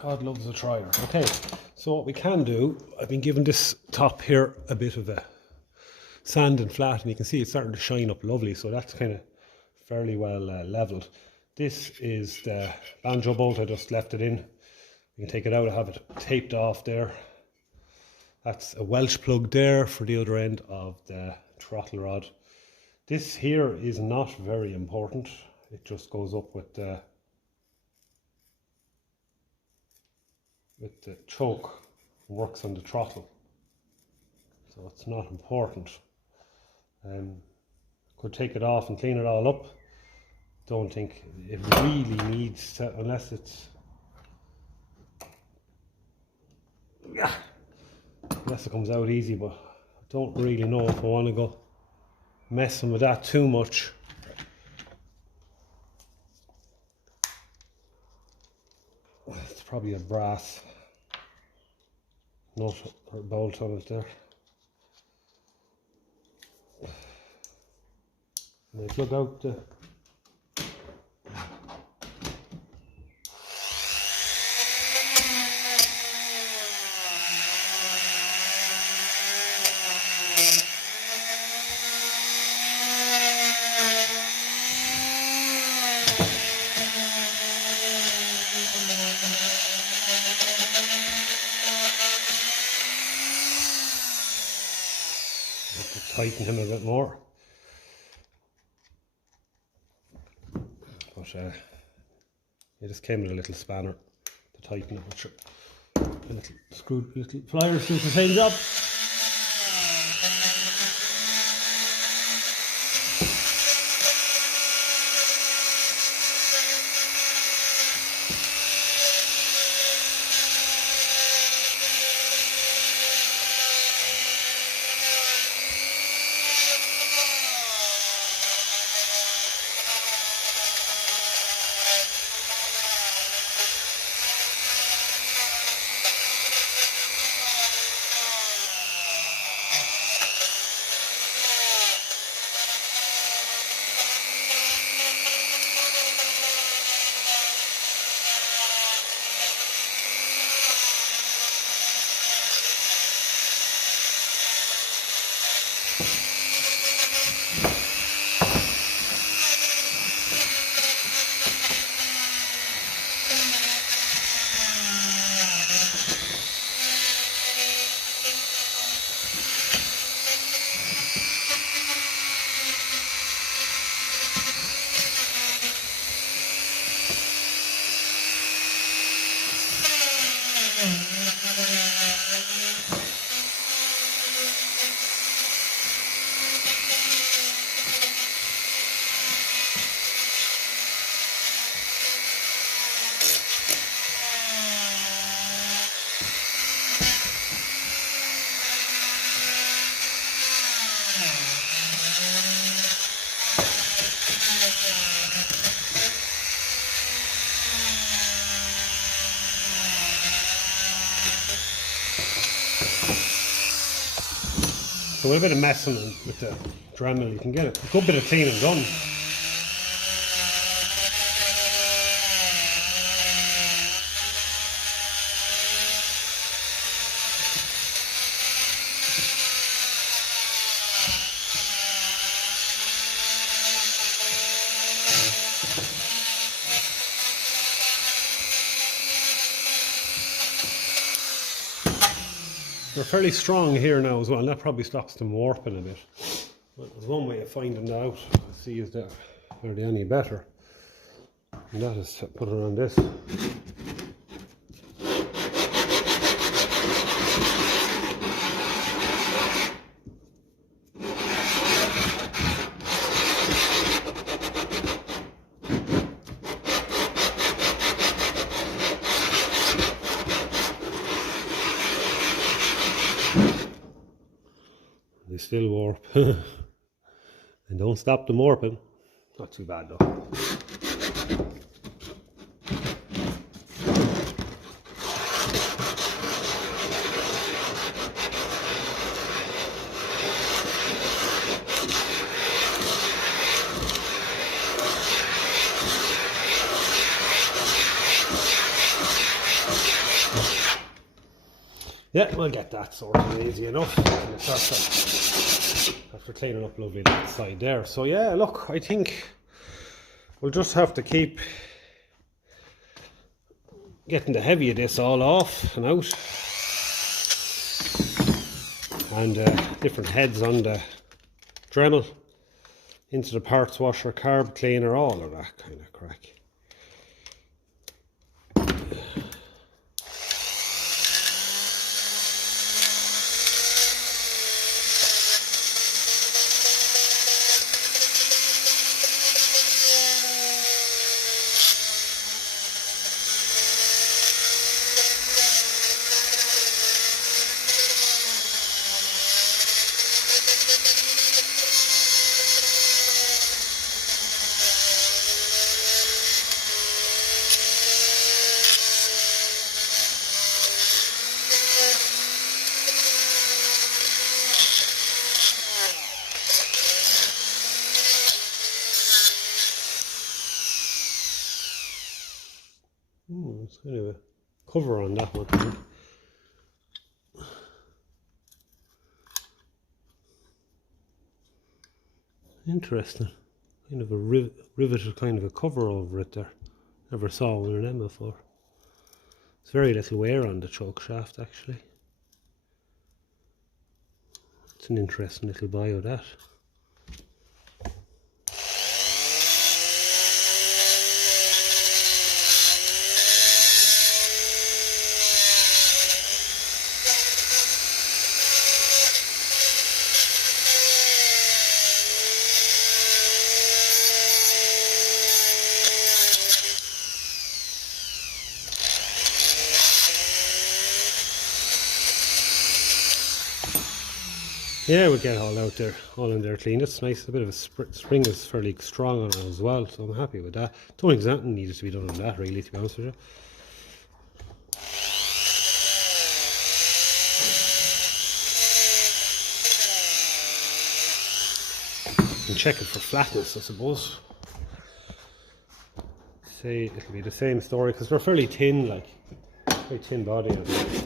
God loves a trier. Okay, so what we can do, I've been giving this top here a bit of a sand and flat, and you can see it's starting to shine up lovely, so that's kind of fairly well leveled. This is the banjo bolt. I just left it in. You can take it out. I have it taped off there. That's a Welsh plug there for the other end of the throttle rod. This here is not very important. It just goes up with the choke, works on the throttle, so it's not important. Could take it off and clean it all up. Don't think it really needs to, unless it comes out easy, but I don't really know if I want to go messing with that too much. It's probably a brass nut or bolt on it there. And I plug out the tighten him a bit more. But it just came with a little spanner to tighten it. But sure, a little pliers does the same job. So a bit of messing with the Dremel, you can get a good bit of cleaning done. They're fairly strong here now as well, and that probably stops them warping a bit. But there's one way of finding that out. Let's see, is that are they any better? And that is put it on this. They still warp. And don't stop them warping. Not too bad though. Yeah, we'll get that sorted easy enough. After cleaning up lovely that side there. So yeah, look, I think we'll just have to keep getting the heavy of this all off and out. And different heads on the Dremel into the parts washer, carb cleaner, all of that kind of crack. It's kind of a cover on that one. Interesting. Kind of a riveted kind of a cover over it there. Never saw one of them before. There's very little wear on the choke shaft actually. It's an interesting little bio that. Yeah, we'll get it all out there, all in there clean. It's nice. A bit of a spring is fairly strong on it as well, so I'm happy with that. Don't think anything needed to be done on that really, to be honest with you. And check it for flatness, I suppose. Say it'll be the same story because they're fairly thin, like very thin body on it.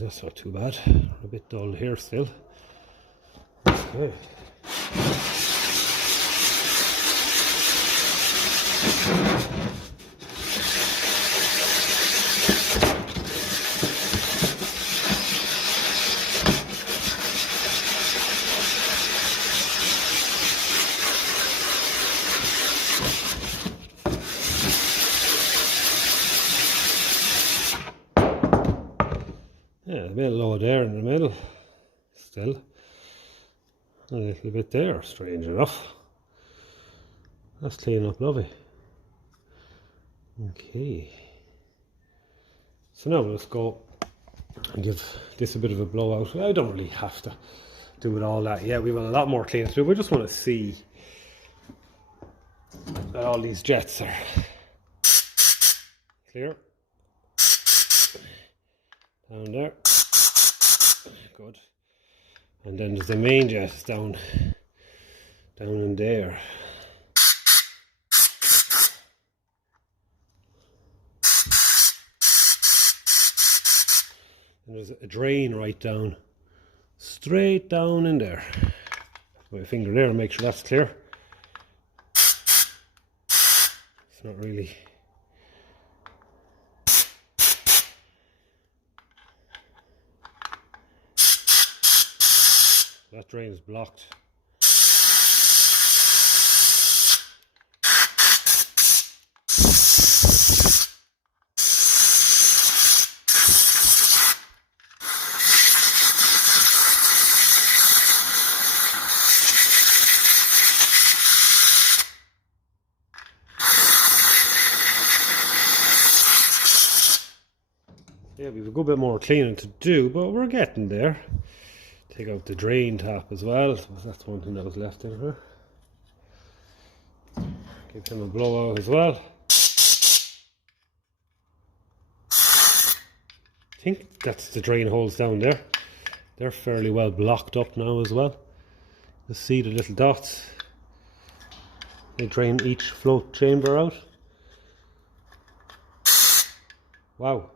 That's not too bad. A bit dull here still. Okay. Yeah, a bit low there in the middle, still. A little bit there, strange enough. That's clean up lovely. Okay. So now let's go and give this a bit of a blowout. I don't really have to do it all that yet. We've got a lot more cleaning to do. We just want to see that all these jets are clear. Down there. Good. And then there's the main jet down in there. And there's a drain right down, straight down in there. Put my finger there and make sure that's clear. It's not really. That drain is blocked. Yeah, we have a good bit more cleaning to do, but we're getting there. Take out the drain tap as well. So that's one thing that was left in here. Give him a blowout as well. I think that's the drain holes down there. They're fairly well blocked up now as well. You see the little dots. They drain each float chamber out. Wow.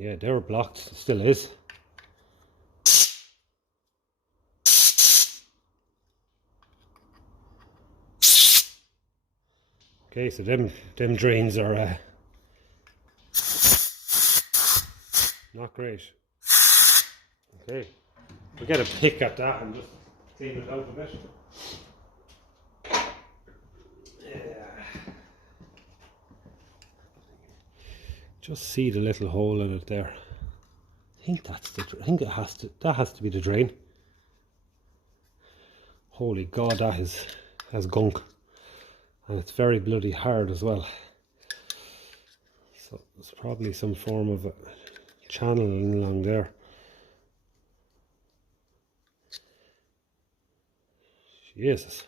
Yeah, they were blocked. It still is. Okay, so them drains are not great. Okay, we'll get a pick at that and just clean it out a bit. Yeah. Just see the little hole in it there. I think that's the. I think that has to be the drain. Holy God, that has gunk, and it's very bloody hard as well. So it's probably some form of a channeling along there. Jesus.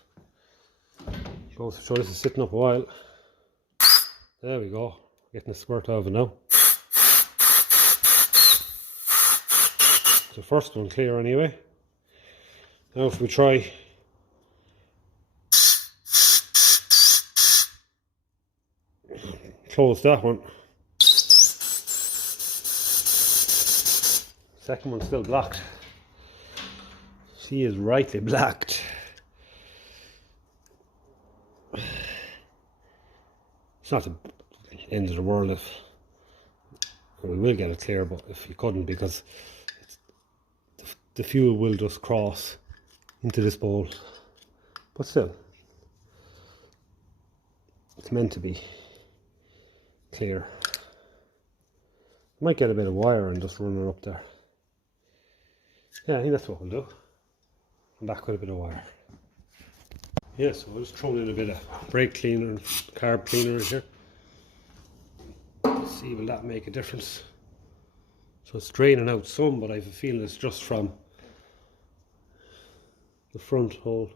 Goes to show this is sitting up a while. There we go. Getting a squirt out of it now. The first one clear anyway. Now if we try close that one. Second one's still blocked. She is rightly blocked. It's not the end of the world if we will get it clear, but if you couldn't, because the fuel will just cross into this bowl. But still, it's meant to be clear. Might get a bit of wire and just run it up there. Yeah, I think that's what we'll do. Come back with a bit of wire. Yeah, so I'll just throw in a bit of brake cleaner and carb cleaner in here. See, will that make a difference? So it's draining out some, but I have a feeling it's just from the front hole.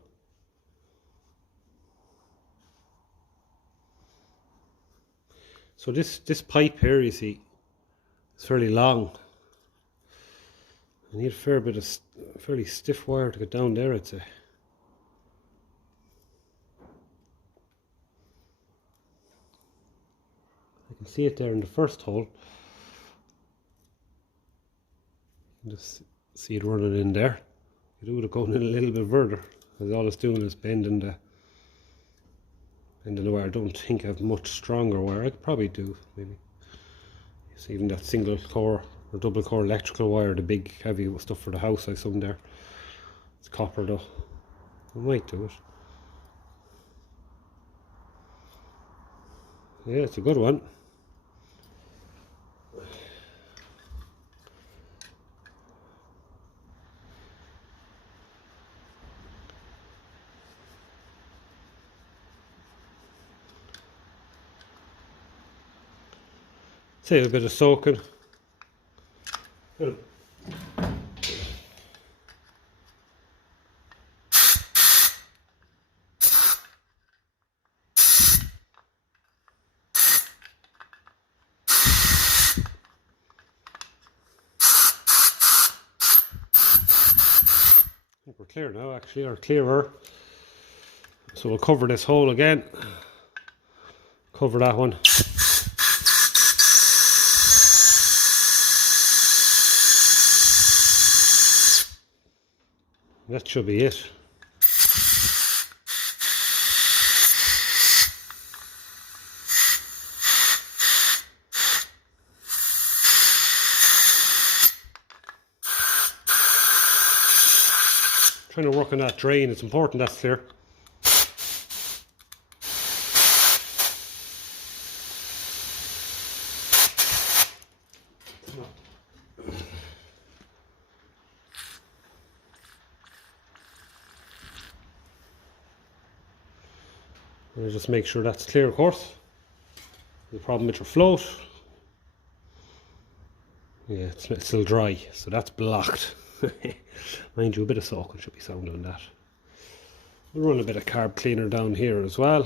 So this pipe here, you see, it's fairly long. I need a fair bit of fairly stiff wire to get down there, I'd say. I can see it there in the first hole. You can just see it running in there. It would have gone in a little bit further, because all it's doing is bending the wire. I don't think I have much stronger wire. I could probably do, maybe. So even that single core or double core electrical wire, the big heavy stuff for the house, I some there. It's copper though. I might do it. Yeah, it's a good one. Save a bit of soaking. I think we're clear now, actually, or clearer. So we'll cover this hole again. Cover that one. That should be it. Trying to work on that drain, it's important that's clear. And just make sure that's clear, of course. The problem with your float, yeah, it's still dry, so that's blocked. Mind you, a bit of soaking should be sound on that. We'll run a bit of carb cleaner down here as well.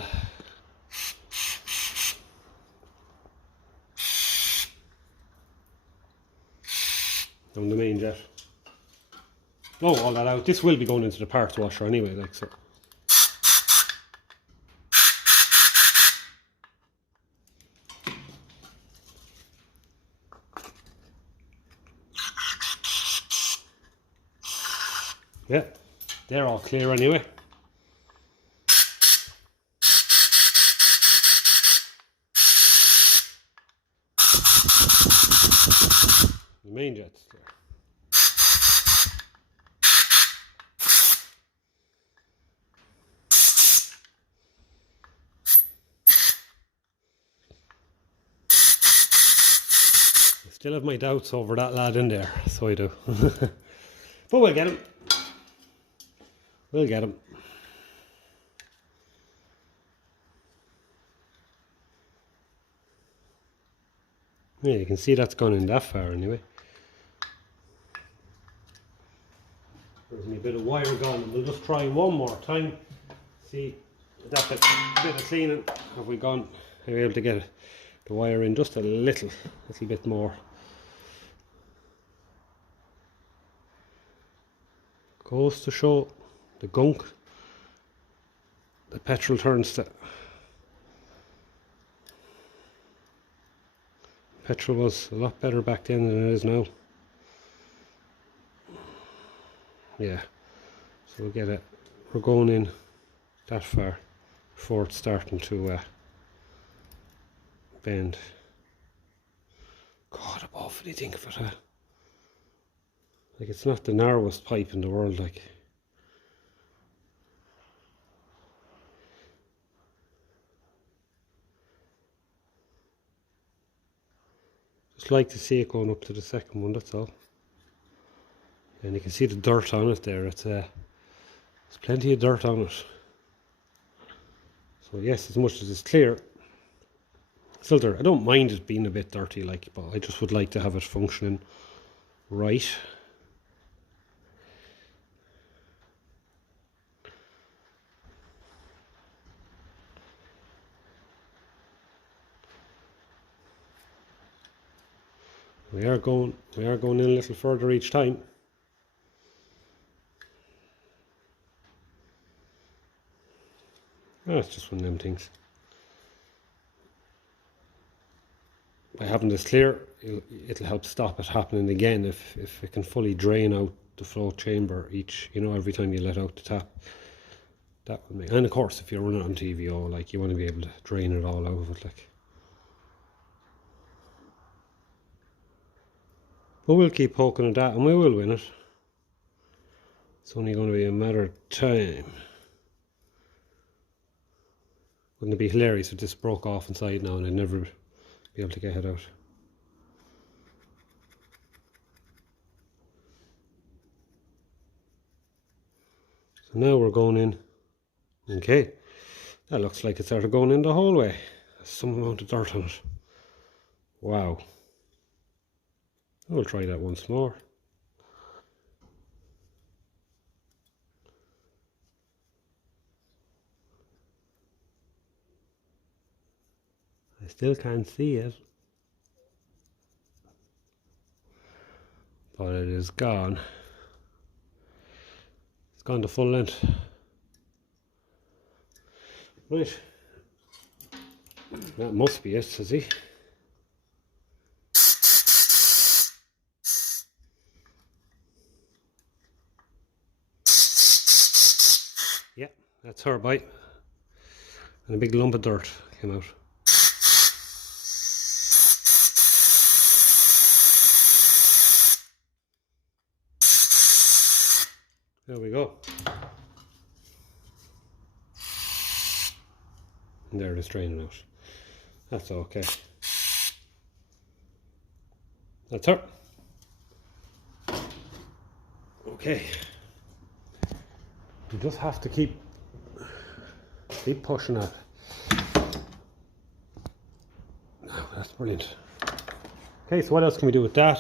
Down the main jet. Blow all that out. This will be going into the parts washer anyway, like so. Yeah, they're all clear anyway. The main jet's clear. I still have my doubts over that lad in there, so I do. But we'll get him. We'll get him. Yeah, you can see that's gone in that far anyway. There's a bit of wire gone. We'll just try one more time. See that bit of cleaning. Have we gone? Are we able to get the wire in just a little bit more? Goes to show the gunk. The petrol turns to. Petrol was a lot better back then than it is now. Yeah, so we'll get it. We're going in that far before it's starting to bend. God above, what do you think of it? Huh? Like, it's not the narrowest pipe in the world, like. Just like to see it going up to the second one, that's all. And you can see the dirt on it there. It's there's plenty of dirt on it. So yes, as much as it's clear, still there. I don't mind it being a bit dirty, like, but I just would like to have it functioning right. We are going in a little further each time. Oh, it's just one of them things. By having this clear, it'll help stop it happening again if it can fully drain out the float chamber each, you know, every time you let out the tap. That would make, and of course, if you're running on TVO, like, you want to be able to drain it all out of it, like. But we'll keep poking at that and we will win it. It's only going to be a matter of time. Wouldn't it be hilarious if this broke off inside now and I'd never be able to get it out? So now we're going in. Okay, that looks like it started going in the whole way. There's some amount of dirt on it. Wow. We'll try that once more. I still can't see it, but it is gone. It's gone to full length. Right, that must be it, see? Yeah, that's her bite. And a big lump of dirt came out. There we go. And there it is draining out. That's okay. That's her. Okay. You just have to keep pushing it. Oh, that's brilliant. Okay, so what else can we do with that?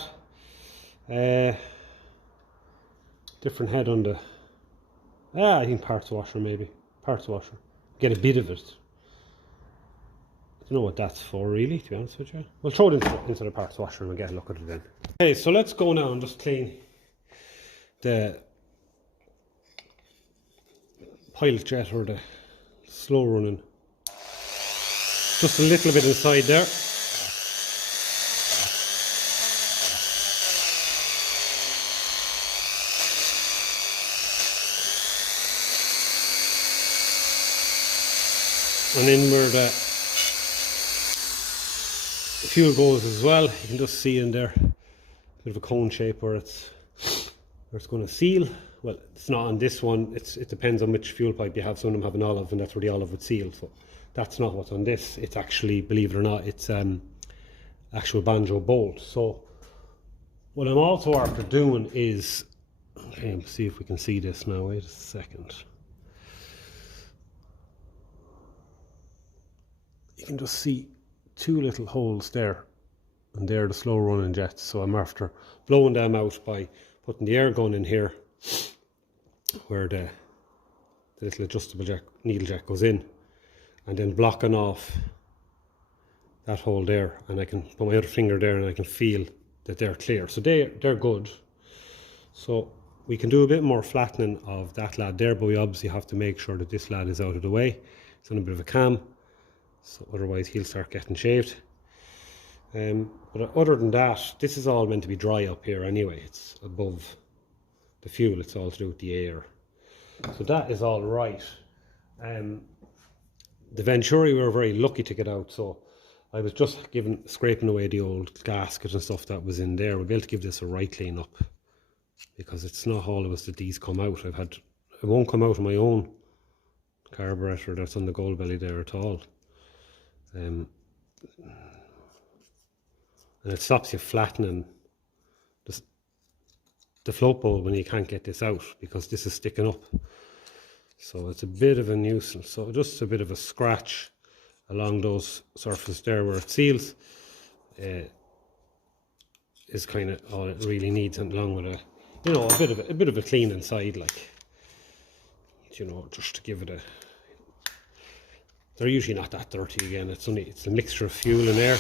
Different head on the... I think parts washer maybe. Parts washer. Get a bit of it. I don't know what that's for really, to be honest with you. We'll throw it into the parts washer and we'll get a look at it then. Okay, so let's go now and just clean the pilot jet or the slow running. Just a little bit inside there. And then where the fuel goes as well, you can just see in there a bit of a cone shape where it's going to seal. Well, it's not on this one. It depends on which fuel pipe you have. Some of them have an olive, and that's where the olive would seal. So that's not what's on this. It's actually, believe it or not, it's actual banjo bolt. So what I'm also after doing is, okay, see if we can see this now. Wait a second. You can just see two little holes there, and they're the slow running jets. So I'm after blowing them out by putting the air gun in here where the little adjustable jack, needle jack goes in, and then blocking off that hole there, and I can put my other finger there and I can feel that they're clear. So they're good. So we can do a bit more flattening of that lad there, but we obviously have to make sure that this lad is out of the way. It's on a bit of a cam, so otherwise he'll start getting shaved. But other than that, this is all meant to be dry up here anyway. It's above the fuel, it's all to do with the air. So that is all right. The Venturi we were very lucky to get out, so I was just scraping away the old gasket and stuff that was in there. We'll be able to give this a right clean up, because it's not always that these come out. It won't come out of my own carburettor that's on the gold belly there at all. And it stops you flattening the float bowl when you can't get this out, because this is sticking up. So it's a bit of a nuisance. So just a bit of a scratch along those surfaces there where it seals is kind of all it really needs, and along with a bit of a clean inside, like, you know, just to give it a... They're usually not that dirty again. It's a mixture of fuel and air.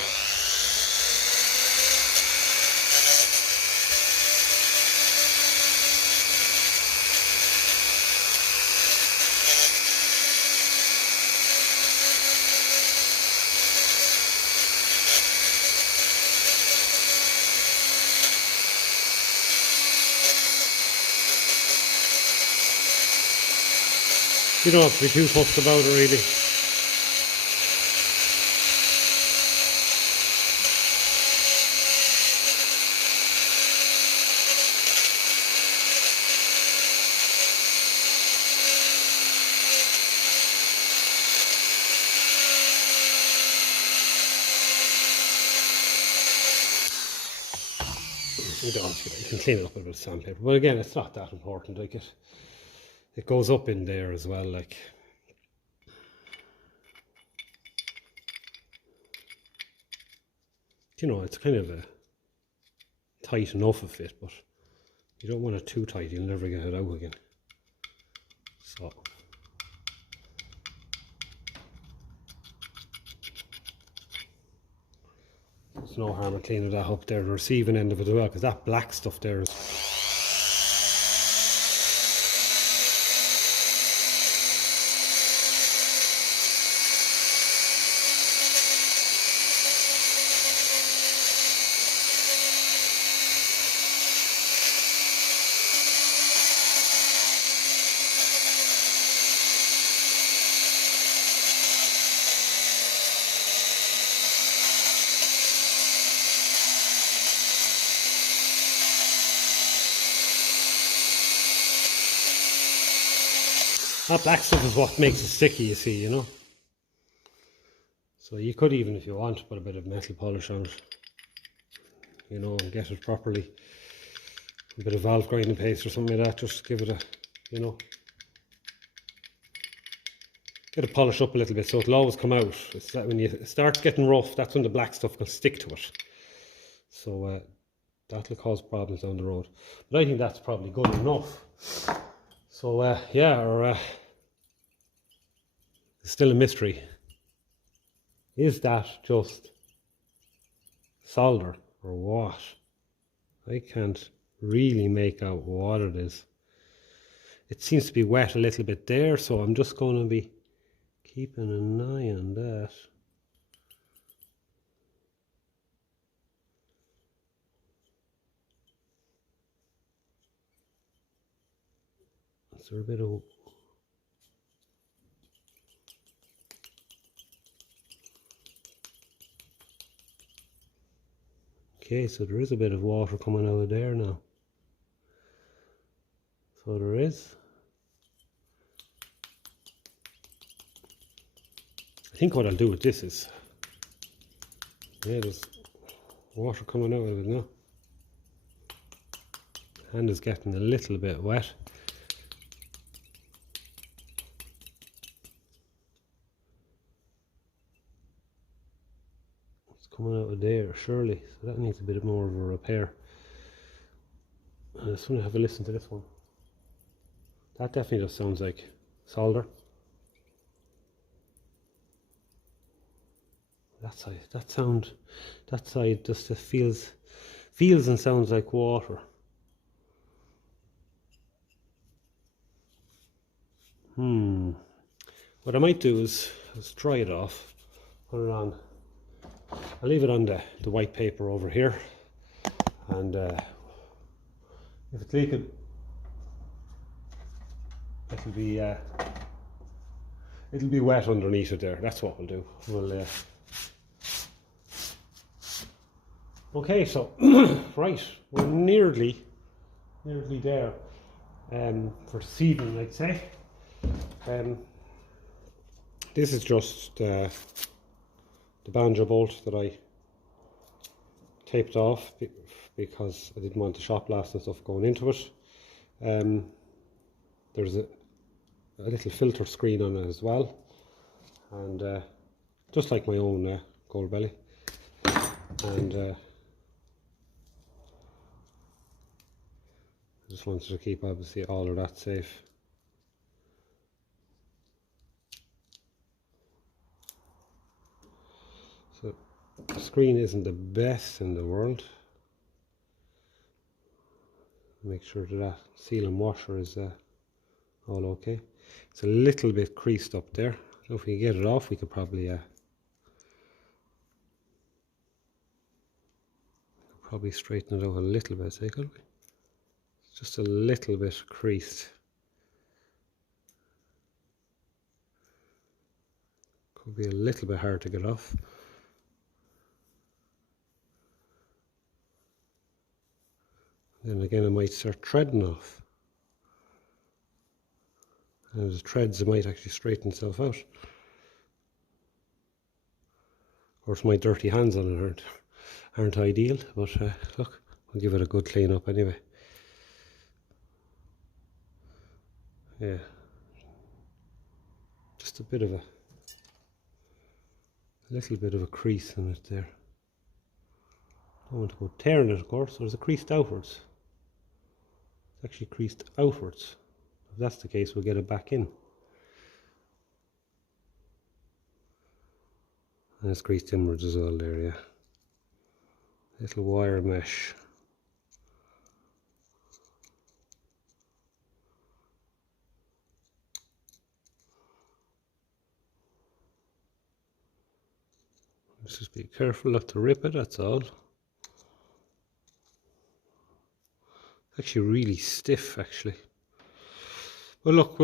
You don't have to be too fussed about it really. You can clean it up with a bit of sandpaper, but again, it's not that important. Like it goes up in there as well, like. you know, it's kind of a tight enough a fit, but you don't want it too tight, you'll never get it out again. So there's no harm in cleaning that up there, the receiving end of it as well, because that black stuff there is... That black stuff is what makes it sticky, you see, you know. So you could even, if you want, put a bit of metal polish on it, you know, and get it properly. A bit of valve grinding paste or something like that, just give it a, you know, get it polished up a little bit so it'll always come out. It's that when it starts getting rough, that's when the black stuff can stick to it. So that'll cause problems down the road. But I think that's probably good enough. So yeah, it's still a mystery. Is that just solder or what? I can't really make out what it is. It seems to be wet a little bit there, so I'm just going to be keeping an eye on that. Is there a bit of... Okay, so there is a bit of water coming out of there now. So there is. I think what I'll do with this is, yeah, there's water coming out of it now. Hand is getting a little bit wet. Coming out of there, surely. So that needs a bit more of a repair. I just want to have a listen to this one. That definitely just sounds like solder. That side, that side just feels and sounds like water. What I might do is dry it off, put it on. I'll leave it on the white paper over here, and if it's leaking, it'll be wet underneath it there. That's what we'll do. We'll okay, so right, we're nearly there for this evening, I'd say. This is just the banjo bolt that I taped off because I didn't want the shot blast and stuff going into it. There's a little filter screen on it as well, and just like my own gold belly, and I just wanted to keep obviously all of that safe. So the screen isn't the best in the world. Make sure that seal and washer is all okay. It's a little bit creased up there, so if we get it off we could probably straighten it out a little bit, say, could we? It's just a little bit creased. Could be a little bit hard to get off. Then again I might start threading off. And the threads, it might actually straighten itself out. Of course my dirty hands on it aren't ideal, but look, I'll give it a good clean up anyway. Yeah, just a bit of a little bit of a crease in it there. don't want to go tearing it, of course. There's a creased outwards. It's actually creased outwards. If that's the case, we'll get it back in. And it's creased inwards as well there, yeah. Little wire mesh. Let's just be careful not to rip it, that's all. It's actually really stiff, actually. Well, look,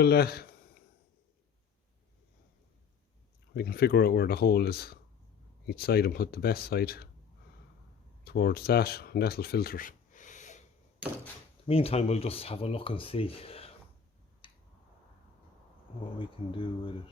we can figure out where the hole is each side and put the best side towards that, and that'll filter it. In the meantime, we'll just have a look and see what we can do with it.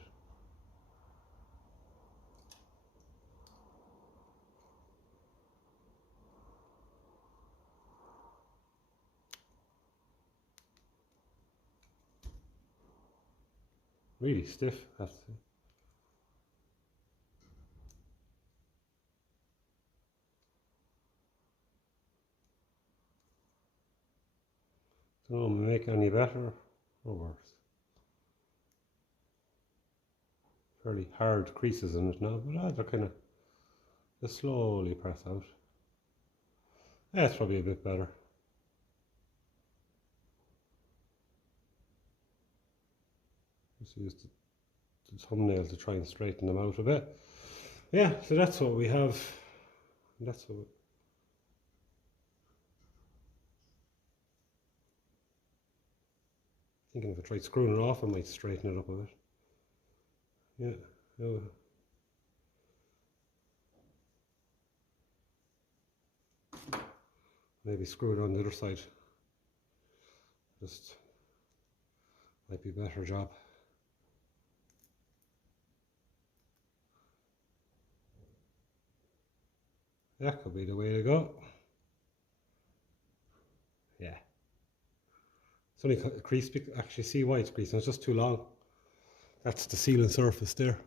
Really stiff, I have to say. Don't know, will it make it any better or worse? Fairly hard creases in it now, but they're kind of, they slowly press out. Yeah, it's probably a bit better. Just use the thumbnail to try and straighten them out a bit. Yeah, so that's what we have. That's what. Thinking if I tried screwing it off, I might straighten it up a bit. Yeah. Oh. Maybe screw it on the other side. Just might be a better job. That could be the way to go. Yeah. It's only creased, actually see why it's creased, it's just too long. That's the sealing surface there.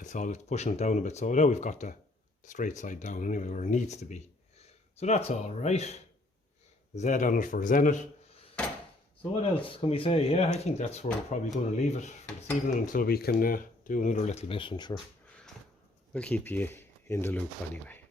That's all, it's pushing it down a bit. So now we've got the straight side down anyway, where it needs to be. So that's all right. Z on it for Zenith. So what else can we say? Yeah, I think that's where we're probably going to leave it for this evening until we can do another little bit, and sure, we'll keep you in the loop anyway.